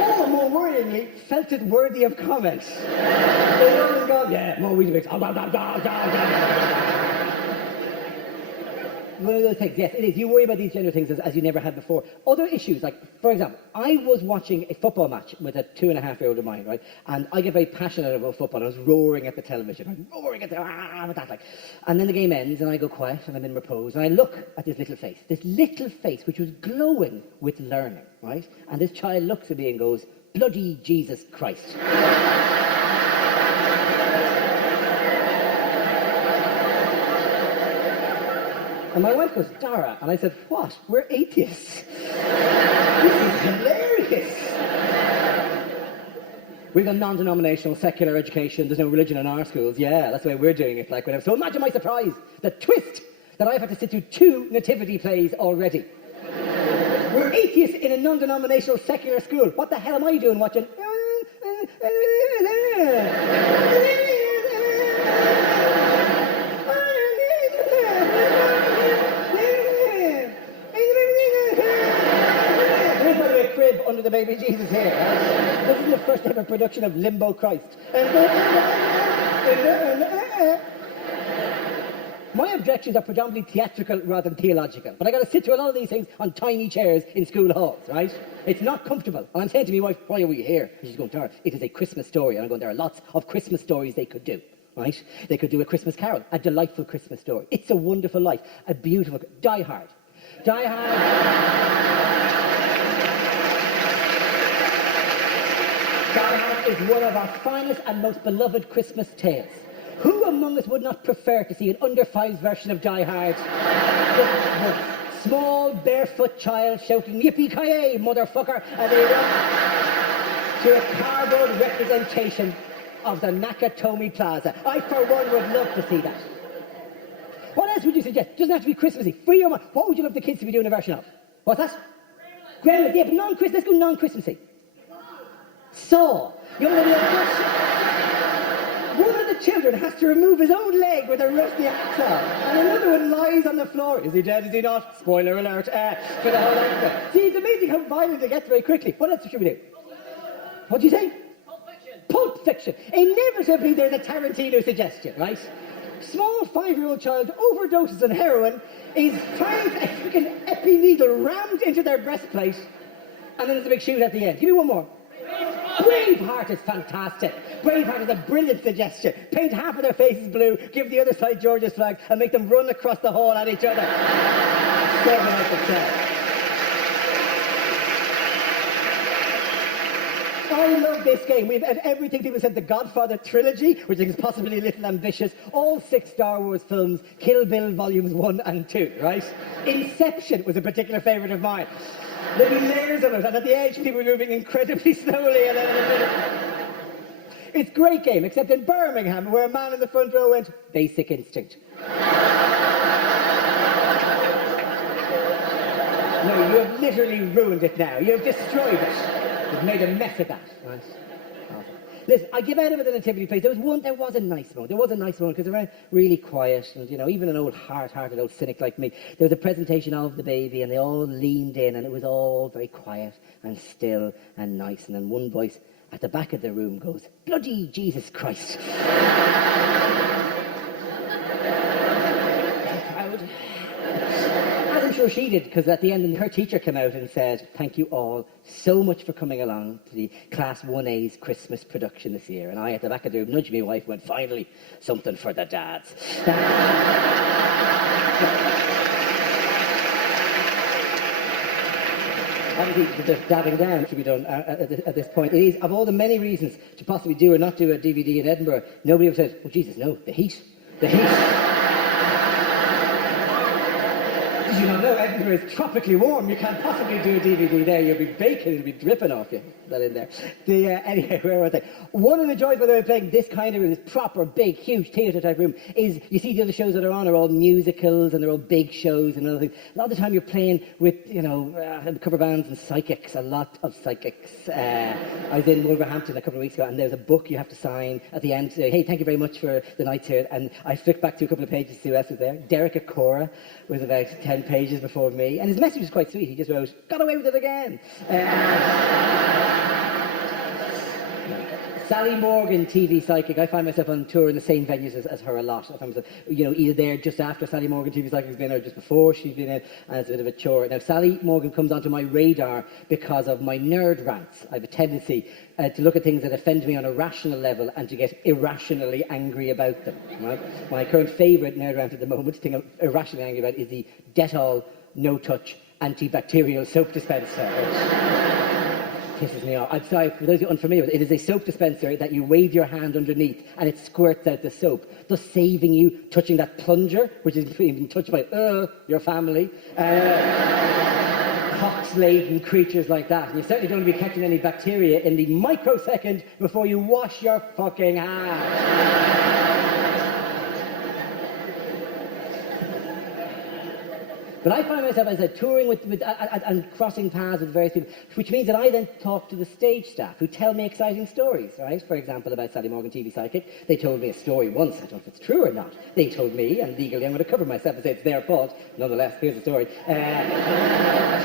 or, more worryingly, felt it worthy of comment. They always go, yeah, more Weetabix. One of those things, yes, it is. You worry about these gender things as you never had before. Other issues, like, for example, I was watching a football match with a 2.5-year-old of mine, right? And I get very passionate about football. I was roaring at the television. I'm roaring at the, with that, like. And then the game ends, and I go quiet, and I'm in repose, and I look at this little face, which was glowing with learning, right? And this child looks at me and goes, bloody Jesus Christ. And my wife goes, Dara. And I said, what? We're atheists. This is hilarious. We've got non-denominational secular education. There's no religion in our schools. Yeah, that's the way we're doing it. Like whatever. So imagine my surprise, the twist that I've had to sit through 2 nativity plays already. We're atheists in a non-denominational secular school. What the hell am I doing watching? Crib under the baby Jesus here. Right? This is the first ever production of Limbo Christ. My objections are predominantly theatrical rather than theological, but I got to sit through a lot of these things on tiny chairs in school halls, right? It's not comfortable. And I'm saying to my wife, why are we here? And she's going, Tara, it is a Christmas story. And I'm going, there are lots of Christmas stories they could do, right? They could do a Christmas Carol, a delightful Christmas story. It's a Wonderful Life, a beautiful... Die Hard. Die Hard... Die Hard is one of our finest and most beloved Christmas tales. Who among us would not prefer to see an under-5s version of Die Hard? With small, barefoot child shouting, yippee-ki-yay, motherfucker, and they run to a cardboard representation of the Nakatomi Plaza. I, for one, would love to see that. What else would you suggest? It doesn't have to be Christmassy. Free your mind. What would you love the kids to be doing a version of? What's that? Gremlins. Yeah, but non-Christmas. Let's go non-Christmassy. Saw. One of the children has to remove his own leg with a rusty axe, and another one lies on the floor. Is he dead? Is he not? Spoiler alert. For the whole outfit. See, it's amazing how violent it gets very quickly. What else should we do? What'd you say? Pulp Fiction. Pulp Fiction. Inevitably, there's a Tarantino suggestion, right? Small 5-year-old child overdoses on heroin, is trying to get a freaking epi needle rammed into their breastplate, and then there's a big shoot at the end. Give me one more. Braveheart is fantastic. Braveheart is a brilliant suggestion. Paint half of their faces blue, give the other side Georgia's flag, and make them run across the hall at each other. 7 out of 10. I love this game. We've had everything people said, the Godfather trilogy, which is possibly a little ambitious, all 6 Star Wars films, Kill Bill volumes 1 and 2, right? Inception was a particular favourite of mine. There'd be layers of it, and at the edge, people were moving incredibly slowly. And then it's a great game, except in Birmingham, where a man in the front row went, Basic Instinct. No, you have literally ruined it now. You have destroyed it. You've made a mess of that. Right? Listen, I give out of it the nativity plays. There was a nice one. There was a nice one because they were really quiet, and even an old hard-hearted old cynic like me. There was a presentation of the baby, and they all leaned in, and it was all very quiet and still and nice. And then one voice at the back of the room goes, "Bloody Jesus Christ!" Proud. As I'm sure she did, because at the end, her teacher came out and said, "Thank you all so much for coming along to the Class 1A's Christmas production this year." And I, at the back of the room, nudged my wife, went, "Finally, something for the dads." Obviously, just dabbing down should be done at this point. It is, of all the many reasons to possibly do or not do a DVD in Edinburgh, nobody ever said, "Oh, Jesus, no, the heat. The heat." Did you not know Edinburgh is tropically warm? You can't possibly do a DVD there. You'll be baking, it'll be dripping off you. That in there. Anyway, where was I? One of the joys, by the way, of playing this kind of room, this proper, big, huge theatre type room, is you see the other shows that are on are all musicals and they're all big shows and other things. A lot of the time you're playing with, cover bands and psychics, a lot of psychics. I was in Wolverhampton a couple of weeks ago, and there's a book you have to sign at the end to say, "Hey, thank you very much for the night here." And I flicked back to a couple of pages to see who else was there. Derek Acora was about 10 pages before me, and his message was quite sweet. He just wrote, "Got away with it again." Sally Morgan, TV psychic. I find myself on tour in the same venues as her a lot. I find myself, either there just after Sally Morgan, TV psychic, has been, or just before she's been in, and it's a bit of a chore. Now, Sally Morgan comes onto my radar because of my nerd rants. I have a tendency to look at things that offend me on a rational level and to get irrationally angry about them. Right? My current favourite nerd rant at the moment, thing I'm irrationally angry about, is the Dettol no-touch antibacterial soap dispenser. pisses me off. I'm sorry, for those who are unfamiliar with it, it is a soap dispenser that you wave your hand underneath and it squirts out the soap, thus saving you touching that plunger, which is being touched by your family. Pox-laden creatures like that. And you certainly don't want to be catching any bacteria in the microsecond before you wash your fucking hands. But I find myself, as I touring and crossing paths with various people, which means that I then talk to the stage staff who tell me exciting stories, right? For example, about Sally Morgan, TV psychic. They told me a story once. I don't know if it's true or not. They told me, and legally I'm going to cover myself and say it's their fault. Nonetheless, here's the story. She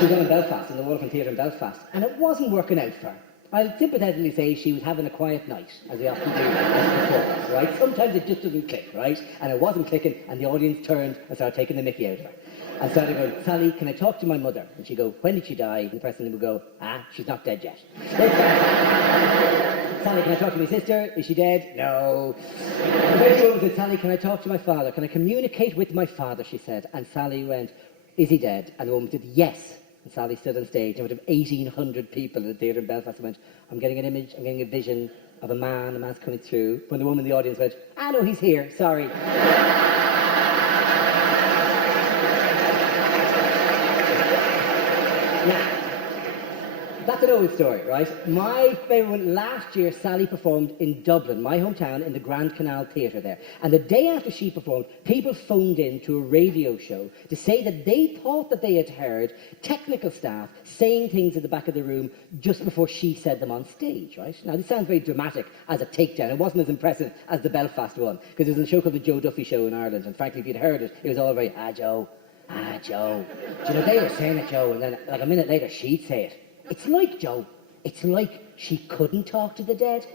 was on in Belfast, in the Wolfen Theatre in Belfast, and it wasn't working out for her. I'll sympathetically say she was having a quiet night, as we often do as performers, right? Sometimes it just doesn't click, right? And it wasn't clicking, and the audience turned and started taking the mickey out of her. And so I go, Sally, can I talk to my mother? And she'd go, when did she die? And the person would go, she's not dead yet. Sally, can I talk to my sister? Is she dead? No. And the very woman said, Sally, can I talk to my father? Can I communicate with my father? She said. And Sally went, is he dead? And the woman said, yes. And Sally stood on stage, and with 1,800 people in the theatre in Belfast, and went, I'm getting an image, I'm getting a vision of a man's coming through. When the woman in the audience went, no, he's here, sorry. Now, that's an old story, right? My favourite one, last year, Sally performed in Dublin, my hometown, in the Grand Canal Theatre there. And the day after she performed, people phoned in to a radio show to say that they thought that they had heard technical staff saying things at the back of the room just before she said them on stage, right? Now, this sounds very dramatic as a takedown. It wasn't as impressive as the Belfast one, because there was a show called The Joe Duffy Show in Ireland, and frankly, if you'd heard it, it was all very, Joe. Joe. Do you know, they were saying it, Joe, and then like a minute later, she'd say it. It's like, Joe, it's like she couldn't talk to the dead.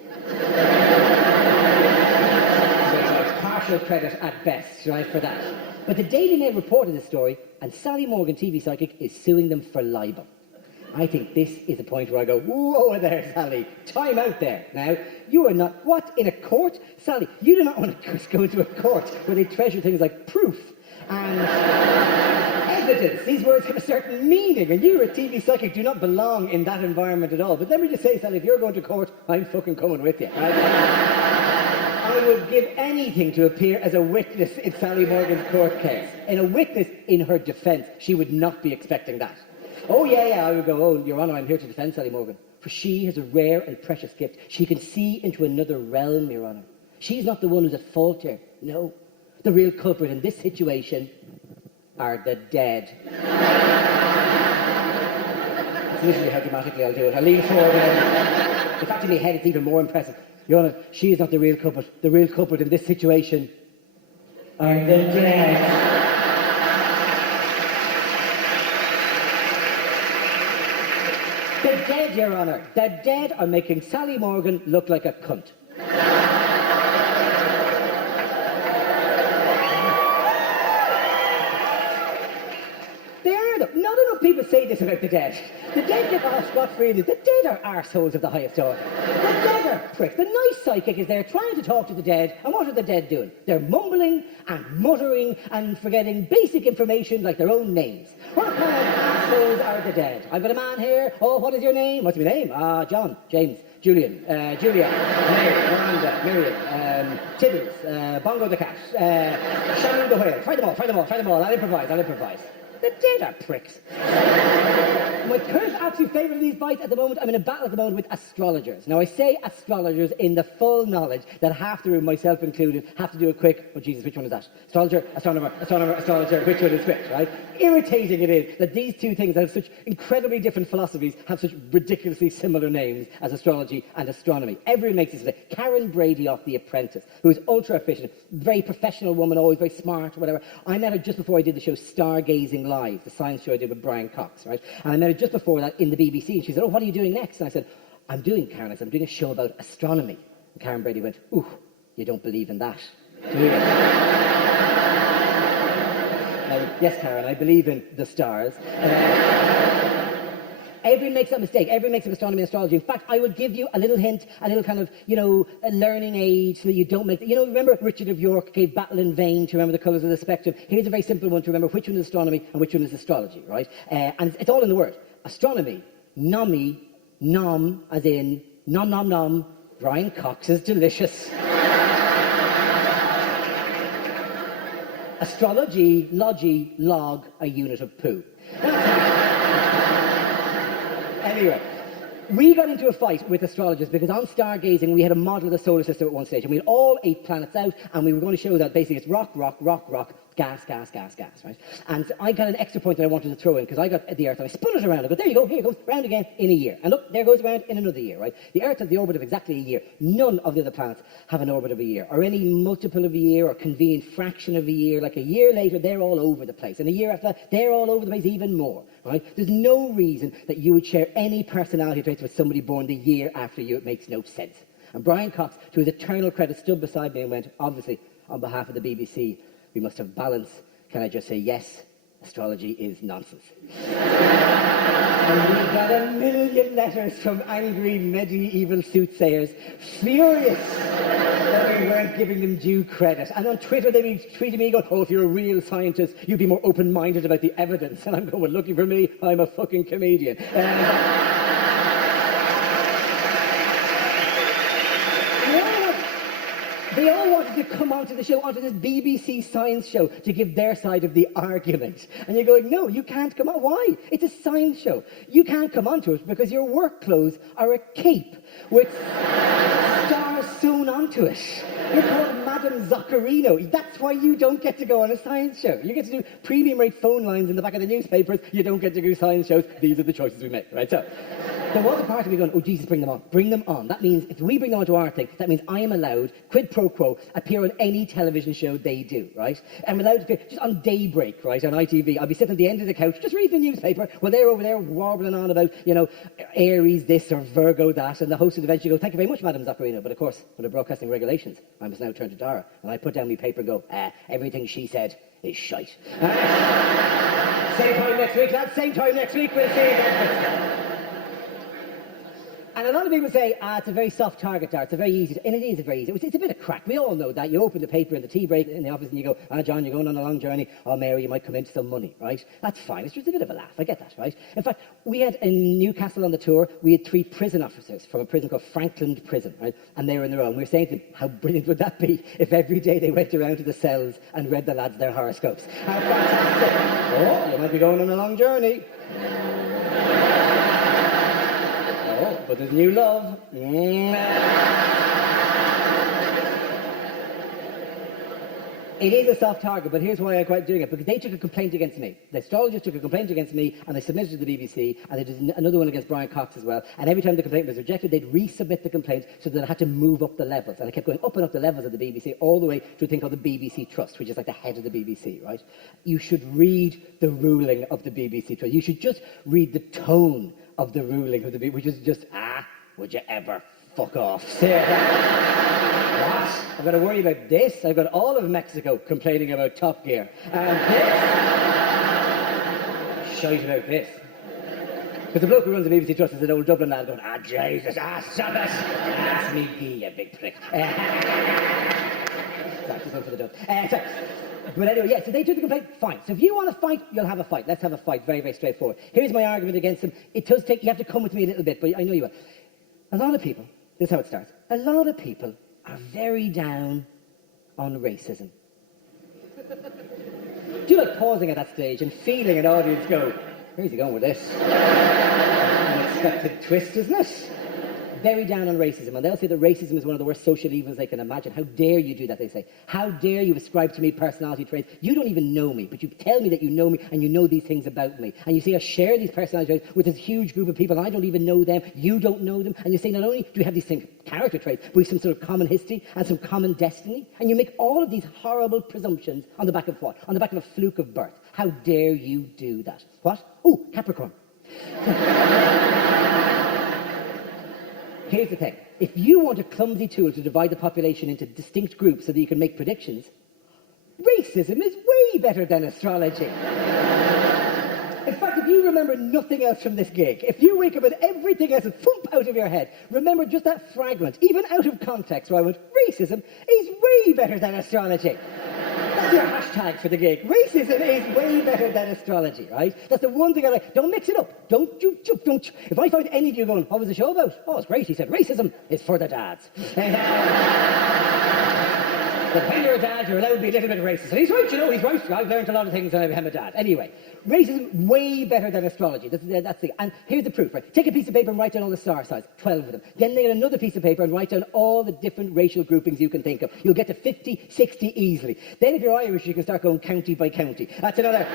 Partial credit at best, right, for that. But the Daily Mail reported this story, and Sally Morgan, TV psychic, is suing them for libel. I think this is the point where I go, whoa there, Sally, time out there. Now, you are not, what, in a court? Sally, you do not want to go into a court where they treasure things like proof and evidence. These words have a certain meaning, and you, a TV psychic, do not belong in that environment at all. But let me just say, Sally, if you're going to court, I'm fucking coming with you. Right? I would give anything to appear as a witness in Sally Morgan's court case. And a witness in her defence. She would not be expecting that. Oh, yeah, I would go, oh, Your Honour, I'm here to defend Sally Morgan. For she has a rare and precious gift. She can see into another realm, Your Honour. She's not the one who's at fault here. No. The real culprit in this situation are the dead. That's literally how dramatically I'll do it. I'll lean forward. In fact, in my head, it's even more impressive. Your Honour, she is not the real culprit. The real culprit in this situation are the dead. The dead, Your Honour. The dead are making Sally Morgan look like a cunt. Not enough people say this about the dead. The dead get off scot-free. The dead are arseholes of the highest order. The dead are pricks. The nice psychic is there trying to talk to the dead, and what are the dead doing? They're mumbling and muttering and forgetting basic information like their own names. What kind of arseholes are the dead? I've got a man here. Oh, what is your name? What's my name? John, James, Julian, Julia, Mary, Miranda, Miriam, Tibbles, Bongo the cat, Shannon the whale. Try them all. I'll improvise. The dead are pricks. My current absolute favourite of these bites at the moment, I'm in a battle at the moment with astrologers. Now, I say astrologers in the full knowledge that half the room, myself included, have to do a quick, oh Jesus, which one is that? Astrologer, astronomer, astrologer, which one is which, right? Irritating it is that these two things that have such incredibly different philosophies have such ridiculously similar names as astrology and astronomy. Everyone makes this mistake. Karen Brady off The Apprentice, who is ultra efficient, very professional woman, always very smart, whatever. I met her just before I did the show Stargazing Live, the science show I did with Brian Cox, right? And I met her just before that in the BBC, and she said, oh, what are you doing next? And I said, I'm doing a show about astronomy. And Karen Brady went, ooh, you don't believe in that, do you? Yes, Karen, I believe in the stars. Everyone makes that mistake. Everyone makes up astronomy and astrology. In fact, I would give you a little hint, a little kind of, a learning aid so that you don't make... remember Richard of York gave battle in vain to remember the colours of the spectrum? Here's a very simple one to remember which one is astronomy and which one is astrology, right? And it's all in the word. Astronomy, nomi, Nom, as in nom nom nom, Brian Cox is delicious. Astrology, logy, log, a unit of poo. Anyway, we got into a fight with astrologers because on stargazing we had a model of the solar system at one stage, and we had all 8 planets out, and we were going to show that basically it's rock, rock, rock, rock, gas, gas, gas, gas, right? And I got an extra point that I wanted to throw in because I got the Earth and I spun it around. I go, there you go, here it goes, round again in a year. And look, there it goes around in another year, right? The Earth has the orbit of exactly a year. None of the other planets have an orbit of a year, or any multiple of a year, or convenient fraction of a year. Like a year later, they're all over the place. And a year after that, they're all over the place even more, right? There's no reason that you would share any personality traits with somebody born the year after you. It makes no sense. And Brian Cox, to his eternal credit, stood beside me and went, obviously, on behalf of the BBC, we must have balance. Can I just say, yes, astrology is nonsense. And we got a million letters from angry medieval soothsayers, furious that we weren't giving them due credit. And on Twitter, they were tweeting me, going, oh, if you're a real scientist, you'd be more open-minded about the evidence. And I'm going, well, lucky for me, I'm a fucking comedian. They all wanted to come onto the show, onto this BBC science show, to give their side of the argument. And you're going, no, you can't come on. Why? It's a science show. You can't come onto it because your work clothes are a cape with stars sewn onto it. You're called Madame Zuccarino. That's why you don't get to go on a science show. You get to do premium rate phone lines in the back of the newspapers. You don't get to do science shows. These are the choices we make, right? So there was a part of me going, oh, Jesus, bring them on. Bring them on. That means if we bring them onto our thing, that means I am allowed, quid pro quo, appear on any television show they do, right? I'm allowed to appear just on Daybreak, right, on ITV. I'll be sitting at the end of the couch, just reading the newspaper, while they're over there warbling on about, you know, Aries this or Virgo that, and the host of the event, you go, thank you very much, Madam Zuccarino. But of course, for the broadcasting regulations, I must now turn to Dara. And I put down my paper and go, everything she said is shite. Same time next week, lads. Same time next week. We'll see you then. And a lot of people say, it's a very soft target, Dara. It's a very easy, and it is a very easy. It's a bit of crack. We all know that. You open the paper in the tea break in the office and you go, John, you're going on a long journey. Oh, Mary, you might come into some money, right? That's fine. It's just a bit of a laugh. I get that, right? In fact, we had in Newcastle on the tour, we had 3 prison officers from a prison called Franklin Prison, right? And they were in their own. We were saying to them, how brilliant would that be if every day they went around to the cells and read the lads their horoscopes? How fantastic. Oh, you might be going on a long journey. But there's new love. It is a soft target, but here's why I quite doing it. Because they took a complaint against me. The astrologers took a complaint against me, and they submitted it to the BBC, and they did another one against Brian Cox as well. And every time the complaint was rejected, they'd resubmit the complaint so that I had to move up the levels. And I kept going up and up the levels of the BBC, all the way to a thing called the BBC Trust, which is like the head of the BBC, right? You should read the ruling of the BBC Trust. You should just read the tone of the ruling of the BBC, which is just, would you ever fuck off? Seriously. What? I've got to worry about this. I've got all of Mexico complaining about Top Gear. And this. Shite about this. Because the bloke who runs the BBC Trust is an old Dublin lad going, Jesus, stop it. That's me, you big prick. Sorry, just one for the dub. But anyway, yeah, so they took the complaint, fine. So if you want to fight, you'll have a fight. Let's have a fight, very, very straightforward. Here's my argument against them. It does take, you have to come with me a little bit, but I know you will. A lot of people, this is how it starts, a lot of people are very down on racism. Do you like pausing at that stage and feeling an audience go, where's he going with this? Unexpected twist, isn't it? Very down on racism, and they'll say that racism is one of the worst social evils they can imagine. How dare you do that, they say. How dare you ascribe to me personality traits? You don't even know me, but you tell me that you know me and you know these things about me. And you say I share these personality traits with this huge group of people and I don't even know them, you don't know them, and you say not only do we have these things, character traits, but we have some sort of common history and some common destiny, and you make all of these horrible presumptions on the back of what? On the back of a fluke of birth. How dare you do that? What? Oh, Capricorn. Here's the thing. If you want a clumsy tool to divide the population into distinct groups so that you can make predictions, racism is way better than astrology. In fact, if you remember nothing else from this gig, if you wake up and everything else is thump out of your head, remember just that fragment, even out of context, where I went, racism is way better than astrology. That's your hashtag for the gig. Racism is way better than astrology, right? That's the one thing I like. Don't mix it up. Don't. If I find any of you going, what was the show about? Oh, it's great. He said, racism is for the dads. But when you're a dad, you're allowed to be a little bit racist. And he's right, you know, he's right. I've learned a lot of things when I became a dad. Anyway, racism, way better than astrology. That's the... And here's the proof, right? Take a piece of paper and write down all the star signs, 12 of them. Then get another piece of paper and write down all the different racial groupings you can think of. You'll get to 50, 60 easily. Then if you're Irish, you can start going county by county. That's another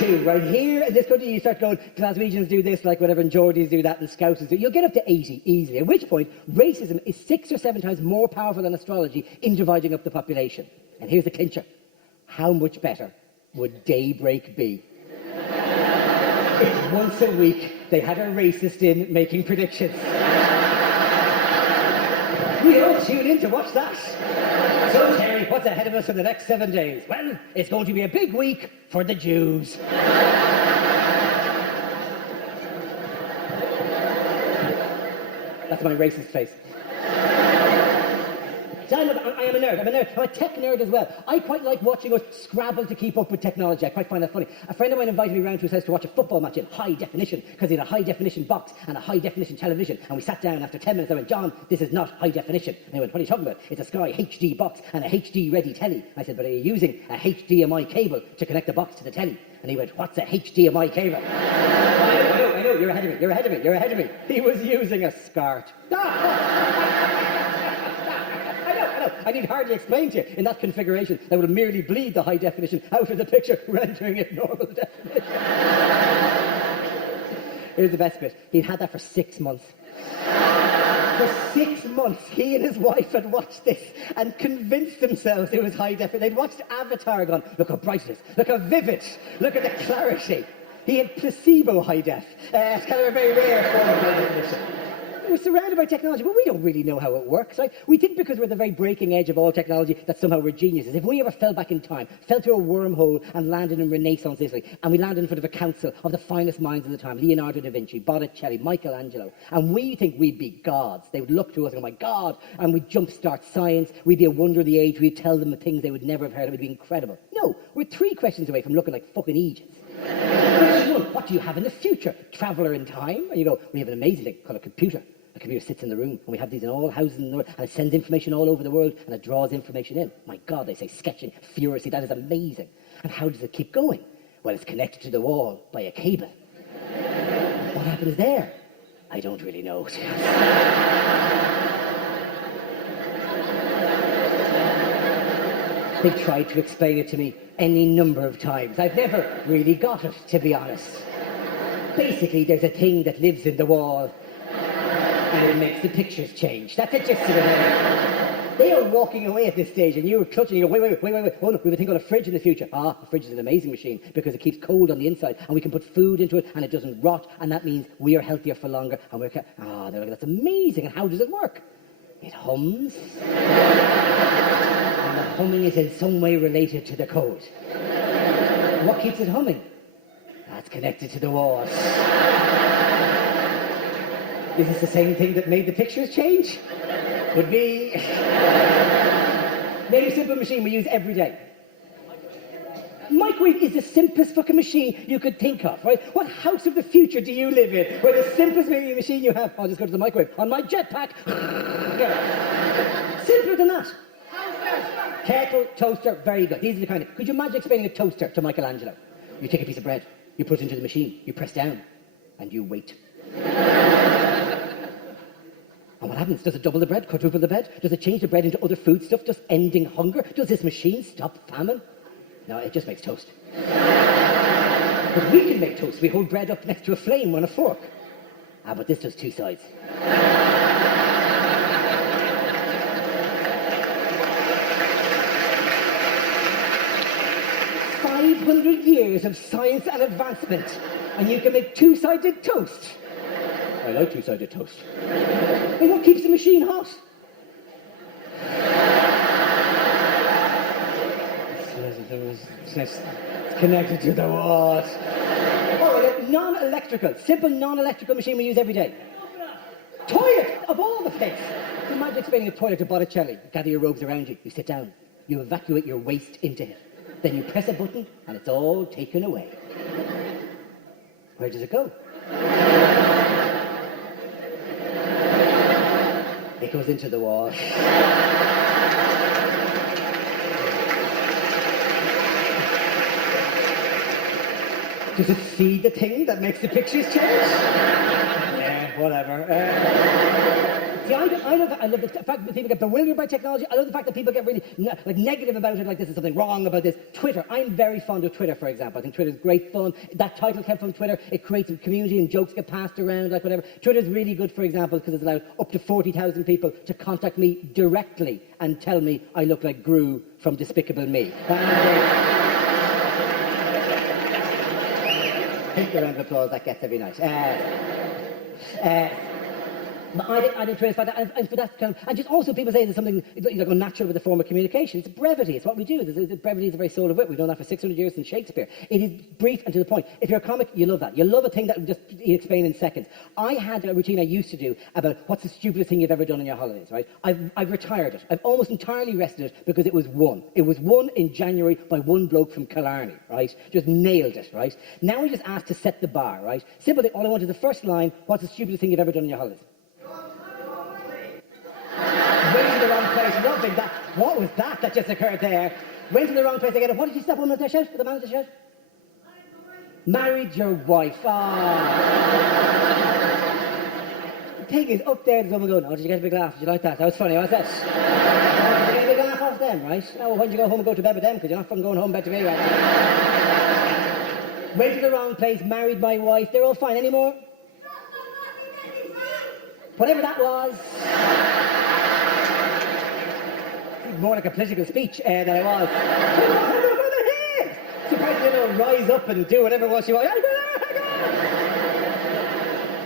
32. Right here in this country, you start going, Glaswegians do this, like whatever, and Geordies do that, and Scousers do... You'll get up to 80 easily. At which point, racism is 6 or 7 times more powerful than astrology in dividing up the population. And here's the clincher. How much better would daybreak be? If once a week they had a racist in making predictions. We all tune in to watch that. So Terry, what's ahead of us in the next 7 days? Well, it's going to be a big week for the Jews. That's my racist face. I am a nerd. I'm a tech nerd as well. I quite like watching us scrabble to keep up with technology. I quite find that funny. A friend of mine invited me round to his house to watch a football match in high definition because he had a high definition box and a high definition television. And we sat down after 10 minutes. I went, John, this is not high definition. And he went, what are you talking about? It's a Sky HD box and a HD ready telly. I said, but are you using a HDMI cable to connect the box to the telly? And he went, what's a HDMI cable? I know, you're ahead of me. He was using a SCART. I need hardly explain to you, in that configuration, that would merely bleed the high definition out of the picture, rendering it normal definition. Here's the best bit. He'd had that for 6 months. For 6 months, he and his wife had watched this and convinced themselves it was high definition. They'd watched Avatar gone, look how bright it is, look how vivid, look at the clarity. He had placebo high def. It's kind of a very rare form of high definition. We're surrounded by technology, but we don't really know how it works, right? We think because we're at the very breaking edge of all technology that somehow we're geniuses. If we ever fell back in time, fell through a wormhole and landed in Renaissance Italy, and we landed in front of a council of the finest minds of the time, Leonardo da Vinci, Botticelli, Michelangelo, and we think we'd be gods. They would look to us and go, my God, and we'd jumpstart science, we'd be a wonder of the age, we'd tell them the things they would never have heard of, it'd be incredible. No, we're 3 questions away from looking like fucking Egypts. Question 1, what do you have in the future? Traveller in time? And you go, we have an amazing thing called a computer. A computer sits in the room, and we have these in all houses in the world, and it sends information all over the world, and it draws information in. My God, they say sketching furiously. That is amazing. And how does it keep going? Well, it's connected to the wall by a cable. What happens there? I don't really know. They've tried to explain it to me any number of times. I've never really got it, to be honest. Basically, there's a thing that lives in the wall, and it makes the pictures change. That's the gist of it. They are walking away at this stage, and you're clutching. You go, wait. Oh no, we have a thing called a fridge in the future. A fridge is an amazing machine because it keeps cold on the inside, and we can put food into it, and it doesn't rot, and that means we are healthier for longer. And they're like, that's amazing. And how does it work? It hums, and the humming is in some way related to the code. What keeps it humming? That's connected to the walls. Is this the same thing that made the pictures change? Could be. Name a simple machine we use every day. Microwave is the simplest fucking machine you could think of, right? What house of the future do you live in where the simplest machine you have, I'll just go to the microwave, on my jetpack. Simpler than that. Kettle, toaster, very good. These are the kind of... Could you imagine explaining a toaster to Michelangelo? You take a piece of bread, you put it into the machine, you press down, and you wait. And what happens? Does it double the bread, quadruple the bread? Does it change the bread into other food stuff, just ending hunger? Does this machine stop famine? No, it just makes toast. But we can make toast. We hold bread up next to a flame on a fork. But this does 2 sides. 500 years of science and advancement, and you can make 2-sided toast. I like 2-sided toast. And what keeps the machine hot? It's connected to the walls. Oh, a non-electrical, simple non-electrical machine we use every day. Toilet, of all the things. Imagine explaining a toilet to Botticelli. Gather your robes around you, you sit down. You evacuate your waste into it. Then you press a button and it's all taken away. Where does it go? It goes into the wall. Does it see the thing that makes the pictures change? Yeah, whatever. See, I love the fact that people get bewildered by technology. I love the fact that people get really negative about it, like this is something wrong about this. Twitter. I'm very fond of Twitter, for example. I think Twitter's great fun. That title came from Twitter. It creates a community and jokes get passed around, like whatever. Twitter's really good, for example, because it's allowed up to 40,000 people to contact me directly and tell me I look like Gru from Despicable Me. Take the round of applause that gets every night. But I think Twitter's about that, and for that kind of, and just also people say there's something like unnatural with the form of communication. It's brevity. It's what we do. Brevity is the very soul of wit. We've done that for 600 years since Shakespeare. It is brief and to the point. If you're a comic, you love that. You love a thing that just you explain in seconds. I had a routine I used to do about what's the stupidest thing you've ever done on your holidays, right? I've retired it. I've almost entirely rested it because it was won. It was won in January by one bloke from Killarney, right? Just nailed it, right? Now we just asked to set the bar, right? Simple thing. All I want is the first line. What's the stupidest thing you've ever done on your holidays? Went to the wrong place. One thing what was that just occurred there? Went to the wrong place again. What did you step on with the shout? The manager shout? Married your wife. The thing is, up there, there's someone going, oh, did you get a big laugh? Did you like that? That was funny, wasn't it? Did you get a big laugh off them, right? Oh, well, when did you go home and go to bed with them? Because you're not from going home bed to me, right? Went to the wrong place, married my wife. They're all fine. Any more? Whatever that was. More like a political speech than it was. Surprised they don't rise up and do whatever it was she wanted.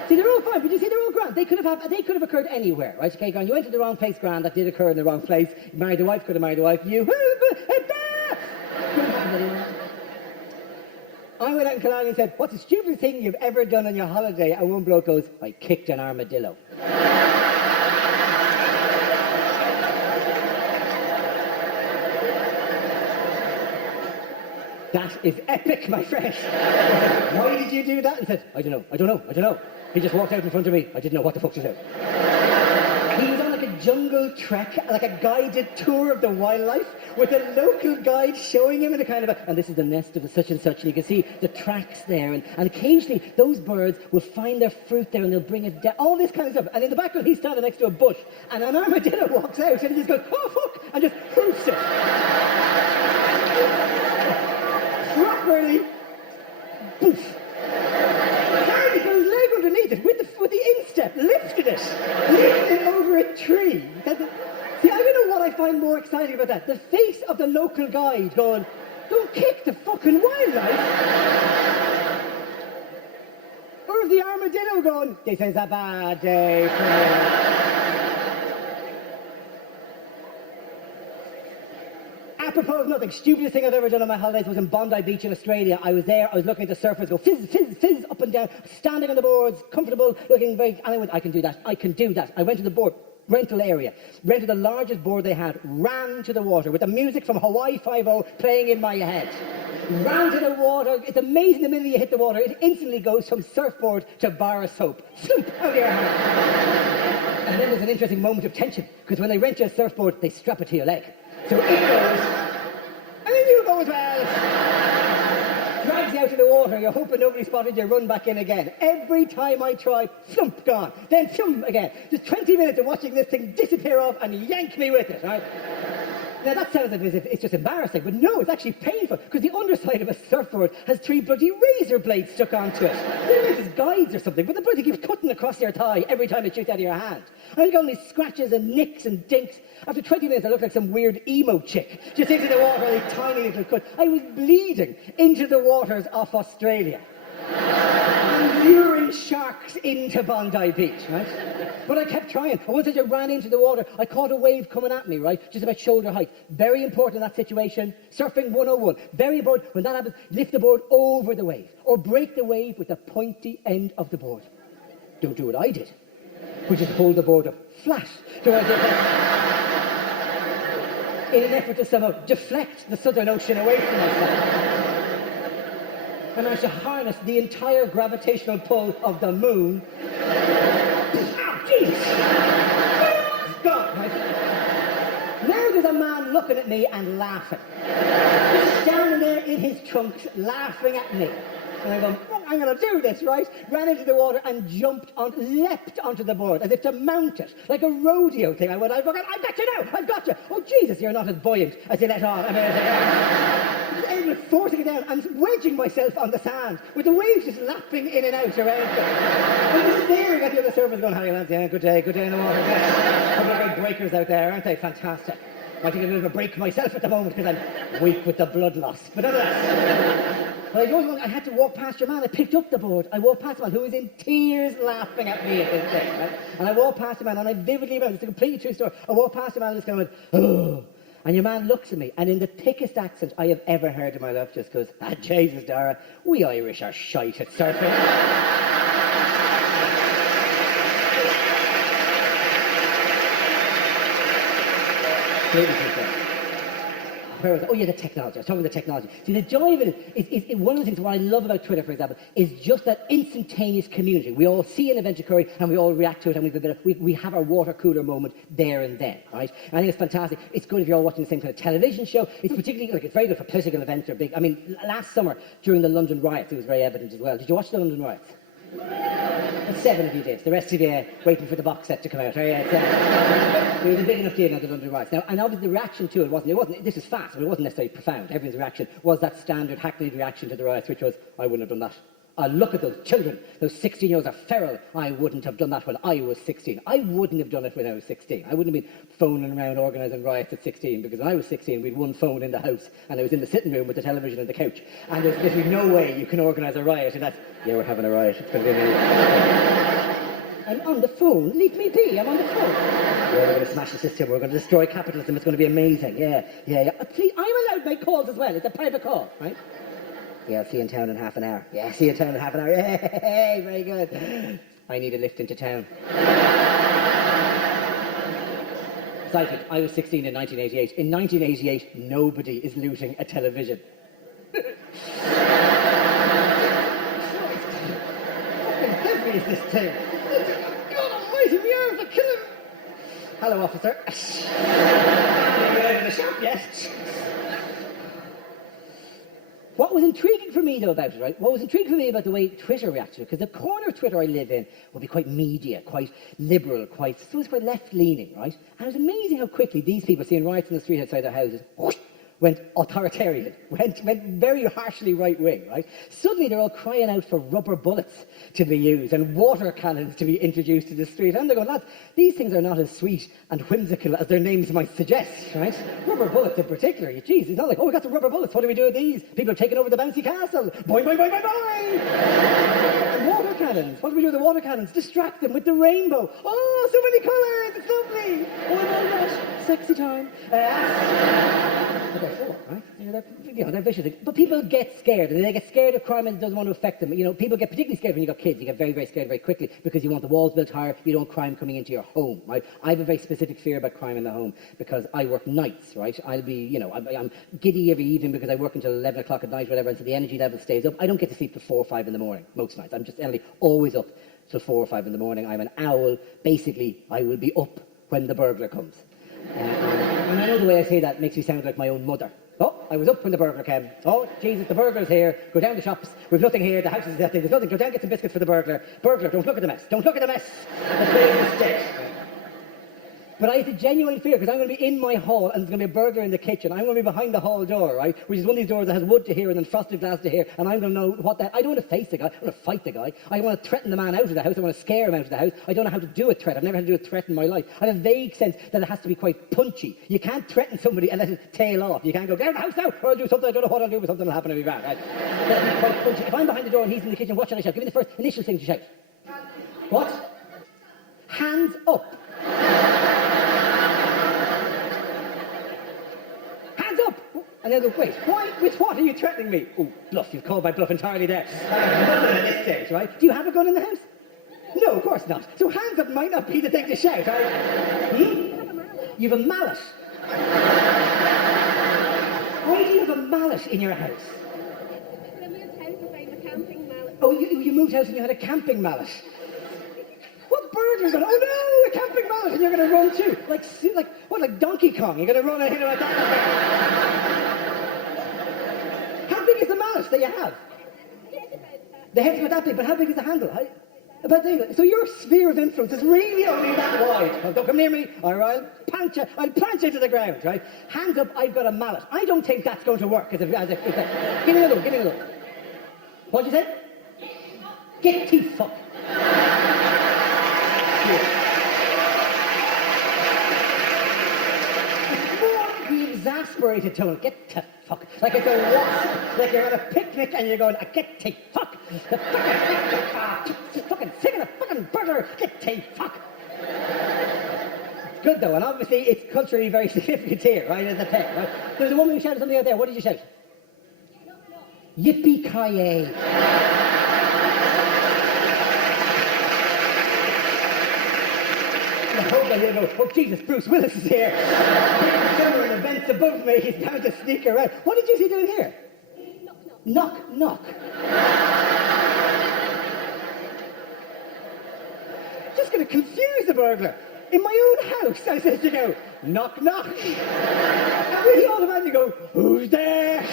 See, they're all fine, but you see, they're all grand. They could have occurred anywhere, right? Okay, you went to the wrong place, grand. That did occur in the wrong place. You married the wife, could have married the wife. You. I went out in Killarney and said, what's the stupidest thing you've ever done on your holiday? And one bloke goes, I kicked an armadillo. That is epic, my friend. Why did you do that? And said, I don't know. He just walked out in front of me. I didn't know what the fuck to do. He was on like a jungle trek, like a guided tour of the wildlife, with a local guide showing him in a kind of and this is the nest of the such and such, and you can see the tracks there, and occasionally those birds will find their fruit there and they'll bring it down, all this kind of stuff. And in the background he's standing next to a bush, and an armadillo walks out and he just goes, oh fuck, and just hoofs it. Properly, poof. Carried it, got his leg underneath it, with the instep, lifted it over a tree. See, I don't know what I find more exciting about that. The face of the local guide going, don't kick the fucking wildlife. Or of the armadillo going, this is a bad day for me. Apropos of nothing, stupidest thing I've ever done on my holidays was in Bondi Beach in Australia. I was there, I was looking at the surfers go fizz, fizz, fizz, up and down, standing on the boards, comfortable, looking very, and I went, I can do that. I went to the board, rental area, rented the largest board they had, ran to the water with the music from Hawaii Five-0 playing in my head. Ran to the water, it's amazing the minute you hit the water, it instantly goes from surfboard to bar of soap. Floop, out of your hand. And then there's an interesting moment of tension, because when they rent you a surfboard, they strap it to your leg. So it goes, and then you go as well. Drags you out of the water, you're hoping nobody spotted you, run back in again. Every time I try, thump, gone. Then thump again. Just 20 minutes of watching this thing disappear off and yank me with it, right? Now that sounds as if it's just embarrassing, but no, it's actually painful, because the underside of a surfboard has 3 bloody razor blades stuck onto it. They're like as guides or something, but the bloody keeps cutting across your thigh every time it shoots out of your hand. And you got all these scratches and nicks and dinks. After 20 minutes, I looked like some weird emo chick, just into the water, with a tiny little cut. I was bleeding into the waters off Australia. And luring sharks into Bondi Beach, right? But I kept trying. And once I just ran into the water, I caught a wave coming at me, right? Just about shoulder height. Very important in that situation. Surfing 101. Very important. When that happens, lift the board over the wave. Or break the wave with the pointy end of the board. Don't do what I did. Which is hold the board up flat. in an effort to somehow deflect the Southern Ocean away from myself. I managed to harness the entire gravitational pull of the moon. Ah, Jesus! God, right? Now there's a man looking at me and laughing. Just standing there in his trunks, laughing at me. And I go, oh, I'm going to do this, right? Ran into the water and leapt onto the board as if to mount it, like a rodeo thing. I went, I've got you now, I've got you. Oh, Jesus, you're not as buoyant as you let on. I mean, I was able to forcing it down and wedging myself on the sand with the waves just lapping in and out around me. I was staring at the other surfers going, how you lads? Yeah, good day in the water. A couple of great breakers out there, aren't they? Fantastic. I think a bit of a break myself at the moment because I'm weak with the blood loss. But nonetheless, but I had to walk past your man. I picked up the board. I walked past a man who was in tears laughing at me at this thing. Right? And I walked past a man, and I vividly remember, it's a completely true story. I walked past a man and just kind of went, oh. And your man looks at me, and in the thickest accent I have ever heard in my life, just goes, ah, Jesus, Dara, we Irish are shite at surfing. Where was I? Oh yeah, the technology. I was talking about the technology. See, the joy of it is one of the things what I love about Twitter, for example, is just that instantaneous community. We all see an event occurring and we all react to it, and we have our water cooler moment there and then, right? And I think it's fantastic. It's good if you're all watching the same kind of television show. It's particularly, it's very good for political events or big. I mean, last summer during the London riots, it was very evident as well. Did you watch the London riots? 7 of you did. The rest of you waiting for the box set to come out. There was a big enough deal now, the London riots. Now, and obviously the reaction to it wasn't, this is fast, but it wasn't necessarily profound. Everyone's reaction was that standard hackneyed reaction to the riots, which was, I wouldn't have done that. Look at those children. Those 16-year-olds are feral. I wouldn't have done that when I was 16. I wouldn't have done it when I was 16. I wouldn't have been phoning around organising riots at 16, because when I was 16, we'd one phone in the house, and I was in the sitting room with the television and the couch. And there's literally no way you can organise a riot, and that's, yeah, we're having a riot. It's going to be amazing. I'm on the phone. Leave me be. I'm on the phone. Yeah, we're going to smash the system. We're going to destroy capitalism. It's going to be amazing. Yeah. Please, I'm allowed to make calls as well. It's a private call, right? Yeah, I'll see you in town in half an hour. Yeah, see you in town in half an hour. Hey, very good. I need a lift into town. Excited. I was 16 in 1988. In 1988, nobody is looting a television. How heavy is this thing? God almighty, we are to kill him. Hello, officer. Can you get out of the shop yet? What was intriguing for me, though, about it, right? What was intriguing for me about the way Twitter reacts to it, because the corner of Twitter I live in will be quite media, quite liberal, quite left-leaning, right? And it was amazing how quickly these people, seeing riots in the street outside their houses, went authoritarian, went very harshly right-wing, right? Suddenly they're all crying out for rubber bullets to be used and water cannons to be introduced to the street. And they're going, lads, these things are not as sweet and whimsical as their names might suggest, right? Rubber bullets in particular. Jeez, it's not like, oh, we got some rubber bullets. What do we do with these? People have taken over the bouncy castle. Boing, boing, boing, boing, boing! Water cannons. What do we do with the water cannons? Distract them with the rainbow. Oh, so many colours. It's lovely. Oh my gosh. Sexy time. But they're for, right? They're vicious. But people get scared, and they get scared of crime and it doesn't want to affect them. People get particularly scared when you've got kids. You get very, very scared very quickly because you want the walls built higher. You don't want crime coming into your home, right? I have a very specific fear about crime in the home because I work nights, right? I'll be, I'm giddy every evening because I work until 11 o'clock at night, whatever, and so the energy level stays up. I don't get to sleep till 4 or 5 in the morning most nights. I'm just always up till 4 or 5 in the morning. I'm an owl. Basically, I will be up when the burglar comes. And I know the way I say that makes me sound like my own mother. Oh, I was up when the burglar came. Oh, Jesus, the burglar's here. Go down the shops. We've nothing here. The house is nothing. There's nothing. Go down, get some biscuits for the burglar. Burglar, don't look at the mess. Don't look at the mess. The place is dead. But I have a genuine fear because I'm going to be in my hall and there's going to be a burglar in the kitchen. I'm going to be behind the hall door, right? Which is one of these doors that has wood to here and then frosted glass to here. And I'm going to know what that... I don't want to face the guy. I want to fight the guy. I want to threaten the man out of the house. I want to scare him out of the house. I don't know how to do a threat. I've never had to do a threat in my life. I have a vague sense that it has to be quite punchy. You can't threaten somebody and let it tail off. You can't go, get out of the house now, or I'll do something. I don't know what I'll do, but something will happen to me bad, right? That'll be quite punchy. If I'm behind the door and he's in the kitchen, what should I shout? Give me the first initial thing to shout. What? Hands up. And they'll go, wait, why? With what are you threatening me? Oh, bluff, you've called my bluff entirely there. Nothing at this stage, right? Do you have a gun in the house? No, of course not. So hands up might not be the thing to shout, right? You've a mallet. mallet in your house? When I moved house, I found a camping mallet. Oh, you moved house and you had a camping mallet. What burglar's going, oh no, a camping mallet, and you're going to run too? Like Donkey Kong? You're going to run and hit him like that? How big is the mallet that you have? The head's about that big, but how big is the handle? About that big. So your sphere of influence is really only that wide. Oh, don't come near me, or I'll punch you to the ground, right? Hands up, I've got a mallet. I don't think that's going to work as a give me a look, give me a look. What'd you say? Get teeth, fuck. The exasperated tone, get to fuck. Like it's a wasp, like you're at a picnic and you're going, get to fuck. The fucking sick of the fucking burglar, get to fuck. It's good though, and obviously it's culturally very significant here, right, as a thing, right? There's a woman who shouted something out there, what did you shout? Yippee-ki-yay. I hope I hear no, oh Jesus, Bruce Willis is here. Somewhere in the vents above me, he's bound to sneak around. What did you see down here? Knock, knock. Just going to confuse the burglar. In my own house, I said to go, knock, knock. And he automatically go, who's there?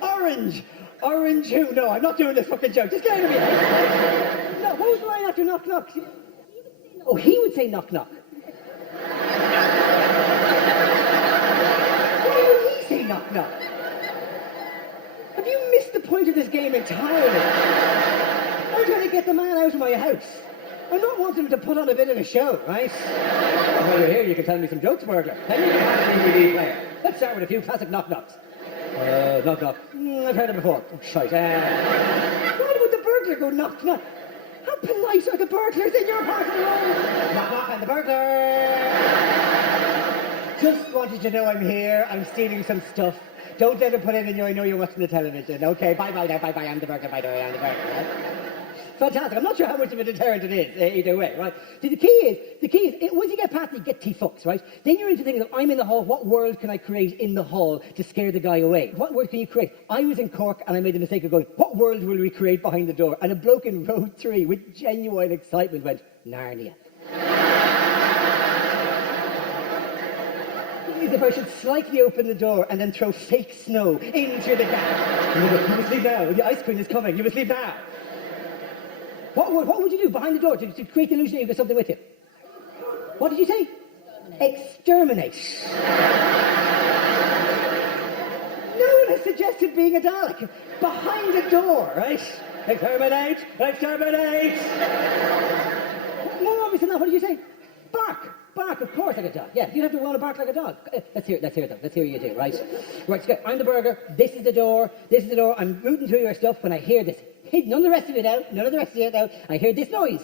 Orange. Orange who? No, I'm not doing this fucking joke. Just get out of here. No, what was the line after knock, knock? Oh, he would say knock, knock. Why would he say knock, knock? Have you missed the point of this game entirely? I'm trying to get the man out of my house. I'm not wanting him to put on a bit of a show, right? While you're here, you can tell me some jokes, burglar. Tell me you're a DVD player. Let's start with a few classic knock-knocks. Knock, knock. I've heard it before. Oh, shite. Why would the burglar go knock, knock? How polite are the burglars in your part of the world? Knock, knock, I'm the burglar. Just wanted you to know I'm here. I'm stealing some stuff. Don't let him put it in you. I know you're watching the television. Okay, bye-bye now. Bye-bye. I'm the burglar. Bye-bye. I'm the burglar. Right? Fantastic. I'm not sure how much of a deterrent it is, either way, right? See, the key is, once you get past the get T-fucks, right? Then you're into thinking, I'm in the hall, what world can I create in the hall to scare the guy away? What world can you create? I was in Cork and I made the mistake of going, what world will we create behind the door? And a bloke in row 3 with genuine excitement went, Narnia. As if I should slightly open the door and then throw fake snow into the gap. You must leave now. The ice queen is coming. You must leave now. What would you do behind the door to create the illusion that you've got something with you? What did you say? Exterminate. No one has suggested being a Dalek. Behind the door, right? Exterminate! Exterminate! More obvious than that, what did you say? Bark! Bark, of course, like a dog. Yeah, you have to want to bark like a dog. Let's hear it, though. Let's hear what you do, right? Right, so I'm the burglar. This is the door. I'm rooting through your stuff when I hear this. None of the rest of it out. I hear this noise.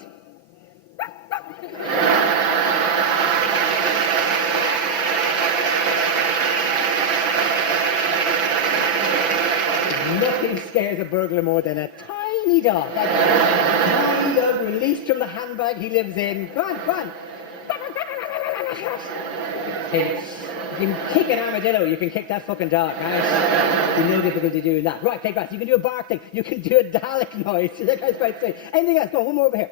Nothing scares a burglar more than a tiny dog. A tiny dog released from the handbag he lives in. Go on. You can kick an armadillo, you can kick that fucking dog, right? There's no difficulty doing that. Right, take that. You can do a bark thing, you can do a Dalek noise. That guy's quite safe. Anything else? Go on, one more over here.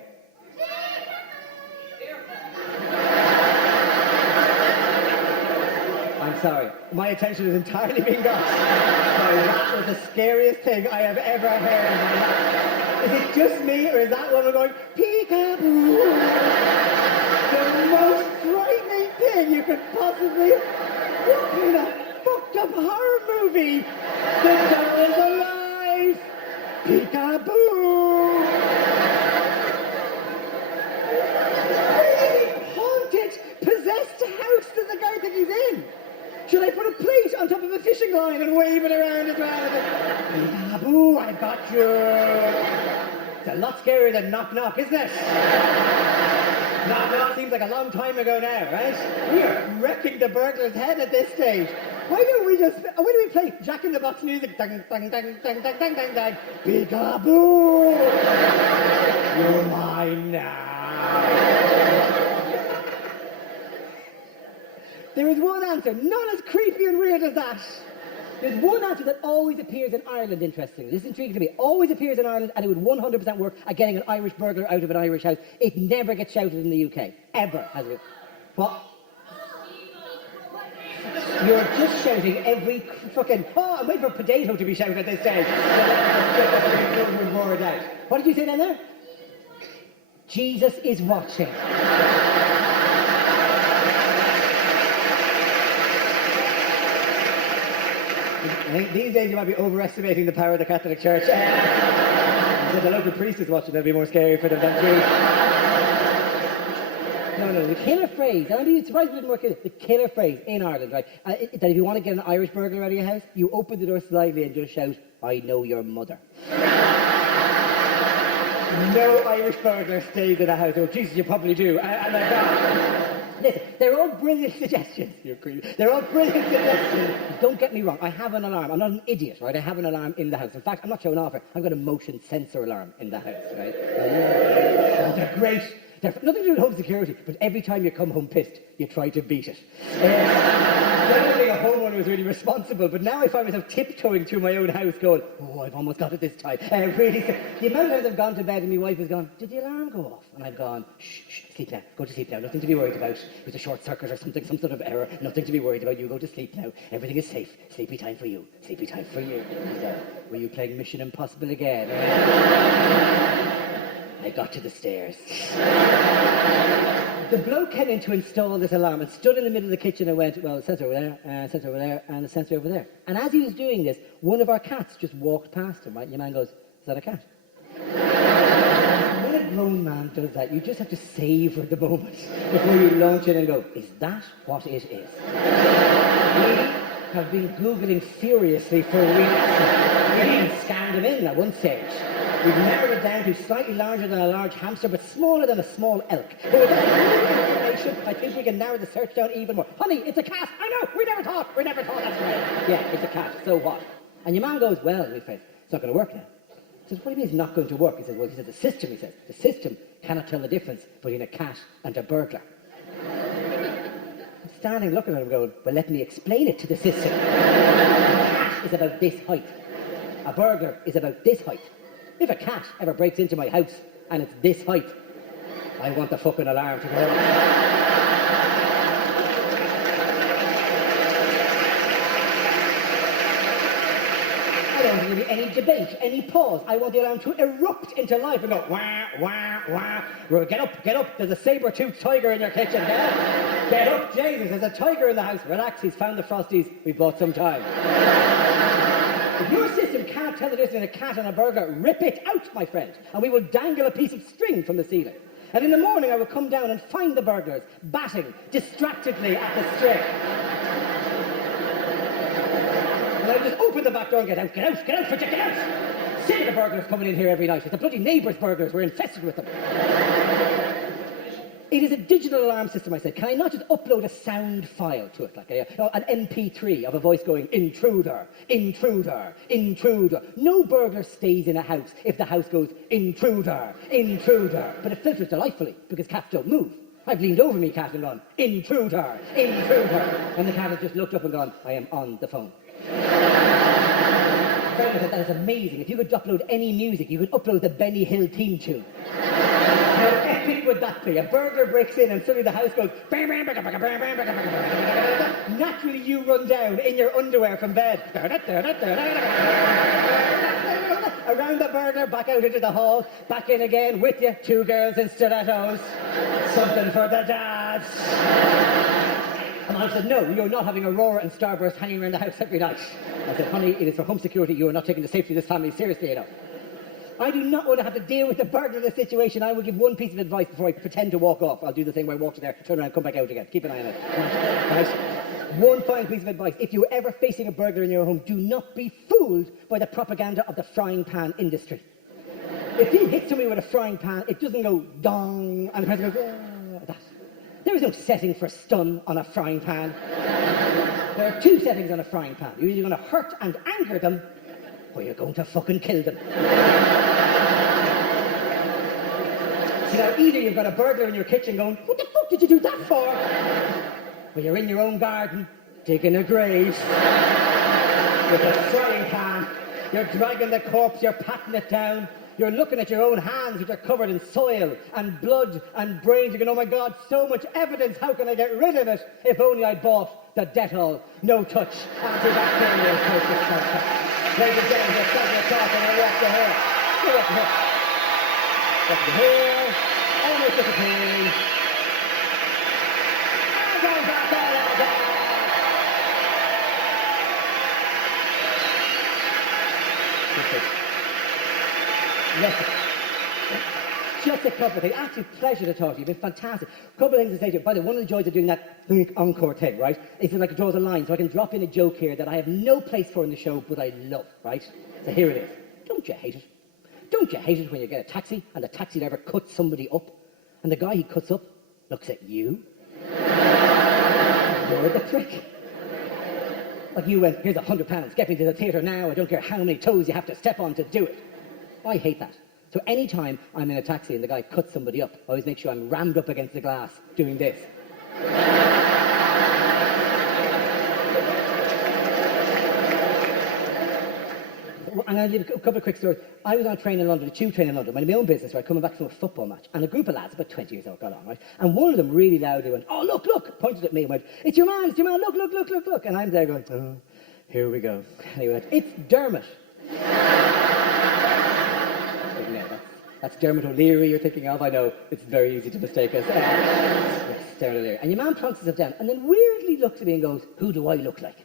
I'm sorry. My attention is entirely being got. That was the scariest thing I have ever heard in my life. Is it just me, or is that woman going, peekaboo? The most frightening thing you could possibly... What kind of fucked up horror movie? The doll is alive! Peekaboo! Haunted, possessed house does the guy think he's in? Should I put a plate on top of a fishing line and wave it around as well? Peekaboo, I got you! It's a lot scarier than knock knock, isn't it? Knock knock seems like a long time ago now, right? We are wrecking the burglar's head at this stage. Why don't we play Jack in the Box music? Dang, dang, dang, dang, dang, dang, dang, dang. Peekaboo! You're mine now. There is one answer, not as creepy and weird as that. There's one answer that always appears in Ireland, interestingly. This is intriguing to me. Always appears in Ireland, and it would 100% work at getting an Irish burglar out of an Irish house. It never gets shouted in the UK. Ever has it. What? You're just shouting every fucking... Oh, I'm waiting for potato to be shouted at this stage. What did you say down there? Jesus is watching. I think these days you might be overestimating the power of the Catholic Church. If the local priest is watching, that'd be more scary for them than Jesus. No, the killer phrase, and I'd be surprised if it didn't work here, the killer phrase in Ireland, right, that if you want to get an Irish burglar out of your house, you open the door slightly and just shout, I know your mother. No Irish burglar stays in a house. Oh, Jesus, you probably do. And like that. Listen, they're all brilliant suggestions. You're creepy. They're all brilliant suggestions. Don't get me wrong. I have an alarm. I'm not an idiot, right? I have an alarm in the house. In fact, I'm not showing off it. I've got a motion sensor alarm in the house, right? Oh, they're great. They're nothing to do with home security, but every time you come home pissed, you try to beat it. Generally, a homeowner is really responsible, but now I find myself tiptoeing through my own house going, oh, I've almost got it this time. Really, the amount of times I've gone to bed and my wife has gone, did the alarm go off? And I've gone, shh, sleep now, go to sleep now, nothing to be worried about. It was a short circuit or something, some sort of error, nothing to be worried about, you go to sleep now, everything is safe, sleepy time for you, sleepy time for you. Were you playing Mission Impossible again? I got to the stairs. The bloke came in to install this alarm and stood in the middle of the kitchen and went, well, the sensor over there, sensor over there, and the sensor over there. And as he was doing this, one of our cats just walked past him, right? And your man goes, is that a cat? When a grown man does that, you just have to savor the moment before you launch in and go, is that what it is? We have been Googling furiously for weeks. We even scanned him in at one stage. We've narrowed it down to slightly larger than a large hamster, but smaller than a small elk. But with that information, I think we can narrow the search down even more. Honey, it's a cat. I know. We never thought that's right. Yeah, it's a cat. So what? And your man goes, well, we said, it's not going to work now. He says, what do you mean it's not going to work? He says, well, the system, he says. The system cannot tell the difference between a cat and a burglar. I'm standing looking at him going, well, let me explain it to the system. A cat is about this height. A burglar is about this height. If a cat ever breaks into my house and it's this height, I want the fucking alarm to go off. I don't want there to be any debate, any pause. I want the alarm to erupt into life and go, wah, wah, wah. Well, get up. There's a saber-toothed tiger in your kitchen. Get up, Jesus. There's a tiger in the house. Relax, he's found the Frosties. We've bought some time. If your system can't tell the difference between a cat and a burglar, rip it out, my friend, and we will dangle a piece of string from the ceiling. And in the morning, I will come down and find the burglars batting distractedly at the string. And I will just open the back door and get out, Fridget, get out! Sick of the burglars coming in here every night. It's the bloody neighbours' burglars. We're infested with them. It is a digital alarm system, I said. Can I not just upload a sound file to it, like an MP3 of a voice going, intruder, intruder, intruder. No burglar stays in a house if the house goes, intruder, intruder. But it filters delightfully because cats don't move. I've leaned over me cat and gone, intruder, intruder. And the cat has just looked up and gone, I am on the phone. That is amazing. If you could upload any music, you could upload the Benny Hill theme tune. How epic would that be? A burglar breaks in and suddenly the house goes... Naturally you run down in your underwear from bed. Around the burglar, back out into the hall, back in again, with you, 2 girls in stilettos. Something for the dads. And I said, no, you're not having Aurora and Starburst hanging around the house every night. I said, honey, it is for home security. You are not taking the safety of this family seriously enough. I do not want to have to deal with the burden of the situation. I will give one piece of advice before I pretend to walk off. I'll do the thing where I walk to there, turn around, come back out again. Keep an eye on it. Right? One final piece of advice. If you're ever facing a burglar in your home, do not be fooled by the propaganda of the frying pan industry. If you hit somebody with a frying pan, it doesn't go dong, and the person goes, like that. There is no setting for stun on a frying pan. There are 2 settings on a frying pan. You're either going to hurt and anger them, or you're going to fucking kill them. See, now, either you've got a burglar in your kitchen going, what the fuck did you do that for? Or you're in your own garden, digging a grave. with a frying pan. You're dragging the corpse, you're patting it down. You're looking at your own hands, which are covered in soil and blood and brains. You're going, oh my God, so much evidence. How can I get rid of it? If only I'd bought the Dettol no-touch antibacterial focus. Ladies and gentlemen, you're starting to talk and I walk the hair. You walk the hair. Walk the hair. Almost disappearing. Yes. Just a couple of things. Actually, pleasure to talk to you. You've been fantastic. A couple of things to say to you. By the way, one of the joys of doing that encore thing, right, is that it draws a line. So I can drop in a joke here that I have no place for in the show, but I love, right? So here it is. Don't you hate it? Don't you hate it when you get a taxi and the taxi driver cuts somebody up and the guy he cuts up looks at you? You're the prick. Like you went, here's £100, get me to the theatre now, I don't care how many toes you have to step on to do it. I hate that. So anytime I'm in a taxi and the guy cuts somebody up, I always make sure I'm rammed up against the glass doing this. And I'll leave a couple of quick stories. I was on a train in London, a tube train in London, minding my own business, right, coming back from a football match, and a group of lads, about 20 years old, got on, right? And one of them really loudly went, oh, look, look, pointed at me and went, it's your man, look, look, look, look, look. And I'm there going, oh, here we go. And he went, it's Dermot. That's Dermot O'Leary you're thinking of. I know, it's very easy to mistake us. Yes, Dermot O'Leary. And your man plonks himself down and then weirdly looks at me and goes, who do I look like?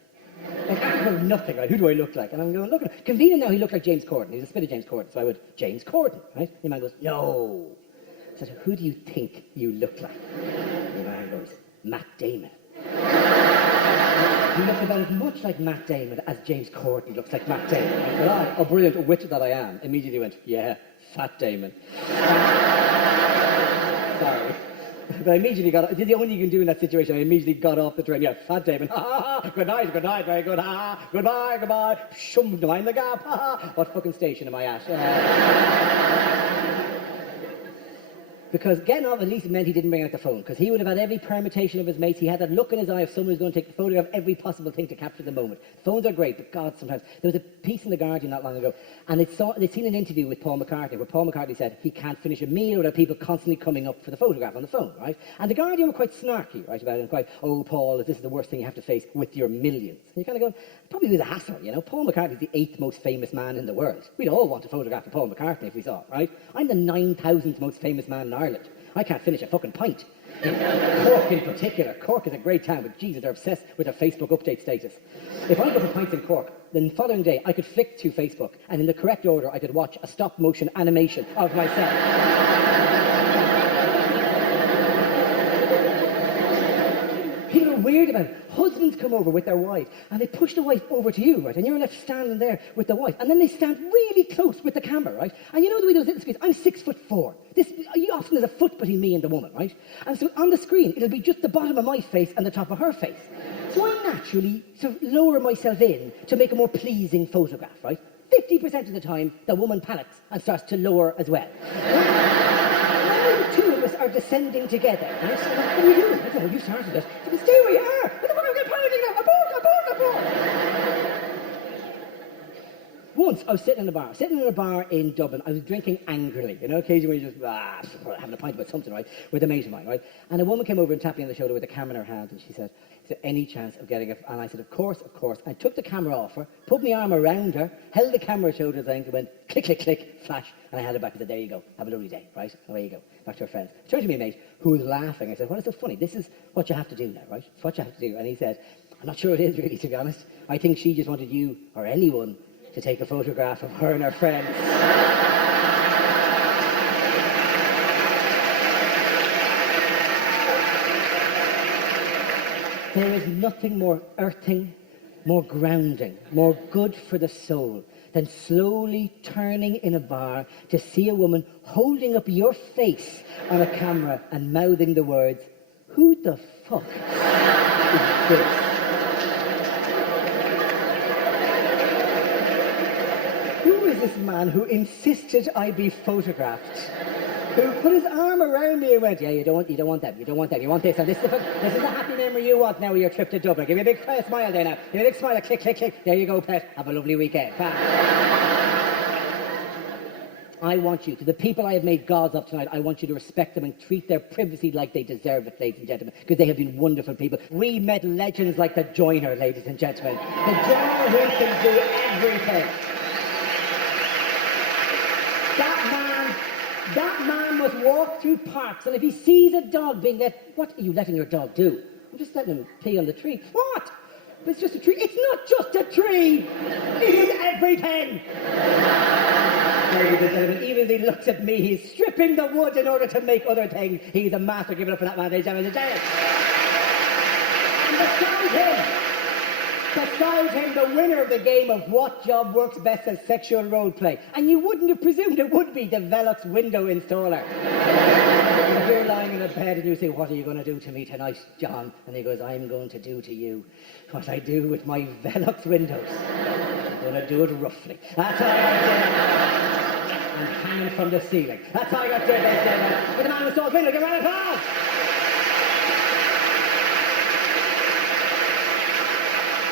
Like, I know nothing, right? Who do I look like? And I'm going, look at him. Convenient now, he looked like James Corden. He's a spit of James Corden. So I went, James Corden, right? Your man goes, no. So I said, who do you think you look like? And your man goes, Matt Damon. You look about as much like Matt Damon as James Corden looks like Matt Damon. But I, oh brilliant wit that I am, immediately went, yeah, Fat Damon. Sorry. But I immediately got, did the only thing you can do in that situation, I immediately got off the train. Yeah, Fat Damon. Ha ha ha. Good night, very good. Ha ha. Goodbye, goodbye. Shum, mind the gap. Ha ha. What fucking station am I at? Because getting off at least meant he didn't bring out the phone, because he would have had every permutation of his mates. He had that look in his eye of someone who's going to take a photograph of every possible thing to capture the moment. Phones are great, but God, sometimes. There was a piece in The Guardian not long ago, and they'd seen an interview with Paul McCartney, where Paul McCartney said he can't finish a meal without people constantly coming up for the photograph on the phone, right? And The Guardian were quite snarky, right, about it, and quite, oh, Paul, this is the worst thing you have to face with your millions. And you kind of go, probably was a hassle, you know? Paul McCartney's the 8th most famous man in the world. We'd all want to photograph of Paul McCartney if we saw it, right? I'm the 9,000th most famous man in Ireland. I can't finish a fucking pint. Cork in particular. Cork is a great town, but Jesus, they're obsessed with their Facebook update status. If I go for pints in Cork, then the following day I could flick to Facebook, and in the correct order I could watch a stop-motion animation of myself. People are weird about it. Husbands come over with their wives, and they push the wife over to you, right? And you're left standing there with the wife, and then they stand really close with the camera, right? And you know the way those little screens, I'm 6'4". Often there's a foot between me and the woman, right? And so on the screen, it'll be just the bottom of my face and the top of her face. So I naturally sort of lower myself in to make a more pleasing photograph, right? 50% of the time, the woman panics and starts to lower as well. The two of us are descending together. And I said, what are you doing? I said, well, you started it. I said, stay where you are. What the fuck, I'm getting panicking now. Abort. Once, I was sitting in a bar in Dublin. I was drinking angrily. You know, occasionally you just, having a pint about something, right, with a mate of mine, right? And a woman came over and tapped me on the shoulder with a camera in her hand, and she said, is there any chance of getting it? And I said, of course. I took the camera off her, put my arm around her, held the camera shoulder thing, and went click, click, click, flash, and I held it back and said, there you go, have a lovely day, right? Away you go, back to her friends. She turned to me, mate, who was laughing. I said, what is so funny? This is what you have to do now, right? It's what you have to do. And he said, I'm not sure it is really, to be honest. I think she just wanted you, or anyone, to take a photograph of her and her friends. There is nothing more earthing, more grounding, more good for the soul than slowly turning in a bar to see a woman holding up your face on a camera and mouthing the words, who the fuck is this? This man who insisted I be photographed. who put his arm around me and went, yeah, you don't want that, you want that, you want this, and this is the happy memory you want now with your trip to Dublin. Give me a big smile there now. Give me a big smile, click, click, click. There you go, pet. Have a lovely weekend. I want you, to the people I have made gods of tonight, I want you to respect them and treat their privacy like they deserve it, ladies and gentlemen, because they have been wonderful people. We met legends like the Joiner, ladies and gentlemen. The Joiner who can do everything. That man must walk through parks, and if he sees a dog being let, what are you letting your dog do? I'm just letting him pee on the tree. What? It's just a tree. It's not just a tree. It is everything. Ladies and gentlemen, even as he looks at me, he's stripping the wood in order to make other things. He's a master. Give it up for that man, ladies and gentlemen. And beside him, the winner of the game of what job works best as sexual role play. And you wouldn't have presumed it would be the Velux window installer. If you're lying in a bed and you say, what are you going to do to me tonight, John? And he goes, I'm going to do to you what I do with my Velux windows. I'm going to do it roughly. That's all I got to say. And hanging from the ceiling. That's all I got to say. For the man who saw his window, give a round of applause.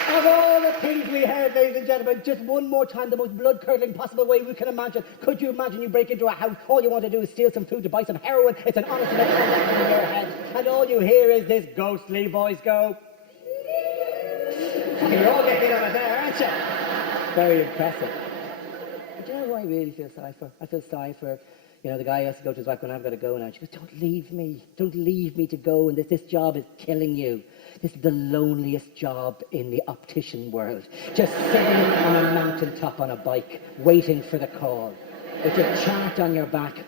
Of all the things we heard, ladies and gentlemen, just one more time, the most blood-curdling possible way we can imagine. Could you imagine you break into a house, all you want to do is steal some food to buy some heroin? It's an honest enough transaction in your head. And all you hear is this ghostly voice go... You're all getting on it there, aren't you? Very impressive. But do you know who I really feel sorry for? I feel sorry for... You know, the guy has to go to his wife when I've got to go now. She goes, don't leave me. Don't leave me to go. And this job is killing you. This is the loneliest job in the optician world. Just sitting on a mountaintop on a bike, waiting for the call. With your chart on your back,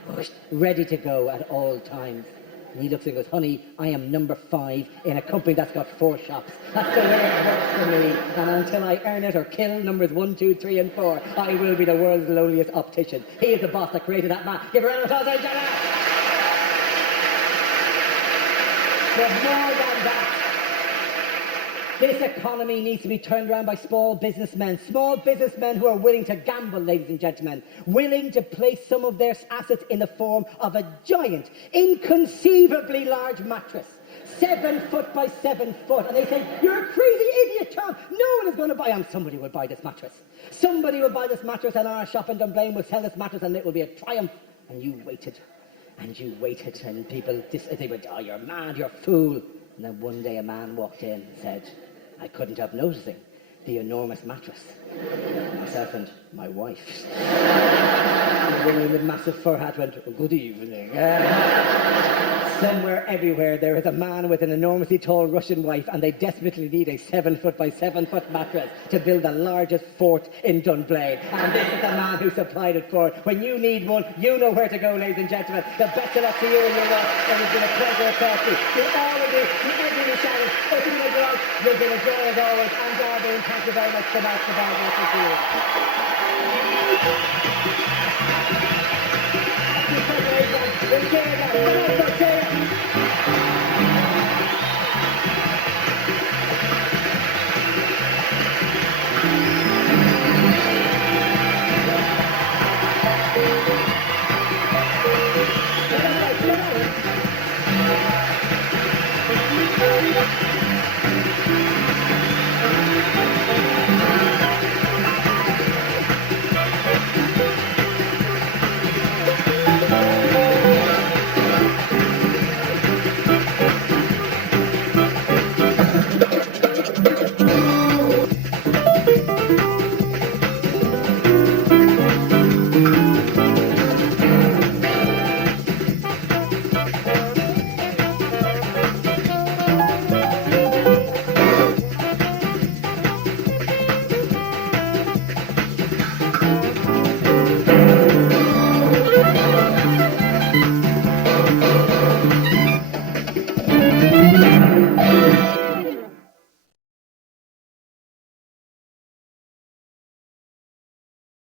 ready to go at all times. And he looks and goes, honey, I am number 5 in a company that's got 4 shops. That's the way it works for me. And until I earn it or kill numbers 1, 2, 3, and 4, I will be the world's loneliest optician. He is the boss that created that man. Give a round of applause, ladies and gentlemen. But more than that, this economy needs to be turned around by small businessmen who are willing to gamble, ladies and gentlemen, willing to place some of their assets in the form of a giant, inconceivably large mattress, 7 foot by 7 foot, and they say, you're a crazy idiot, Tom. No one is going to buy, and somebody will buy this mattress. Somebody will buy this mattress, and our shop in Dunblane will sell this mattress, and it will be a triumph. And you waited, and people, they went, oh, you're mad, you're a fool. And then one day a man walked in and said, I couldn't help noticing the enormous mattress. Myself and my wife. The woman in the massive fur hat went, good evening. Somewhere, everywhere, there is a man with an enormously tall Russian wife, and they desperately need a 7 foot by 7 foot mattress to build the largest fort in Dunblane. And this is the man who supplied it for it. When you need one, you know where to go, ladies and gentlemen. The best of luck to you and your work. It has been a pleasure to talk to you. To all of you, to everyone shouting, open your doors. You've been a joy as always. And Dara, thank you very much for that. Thank you.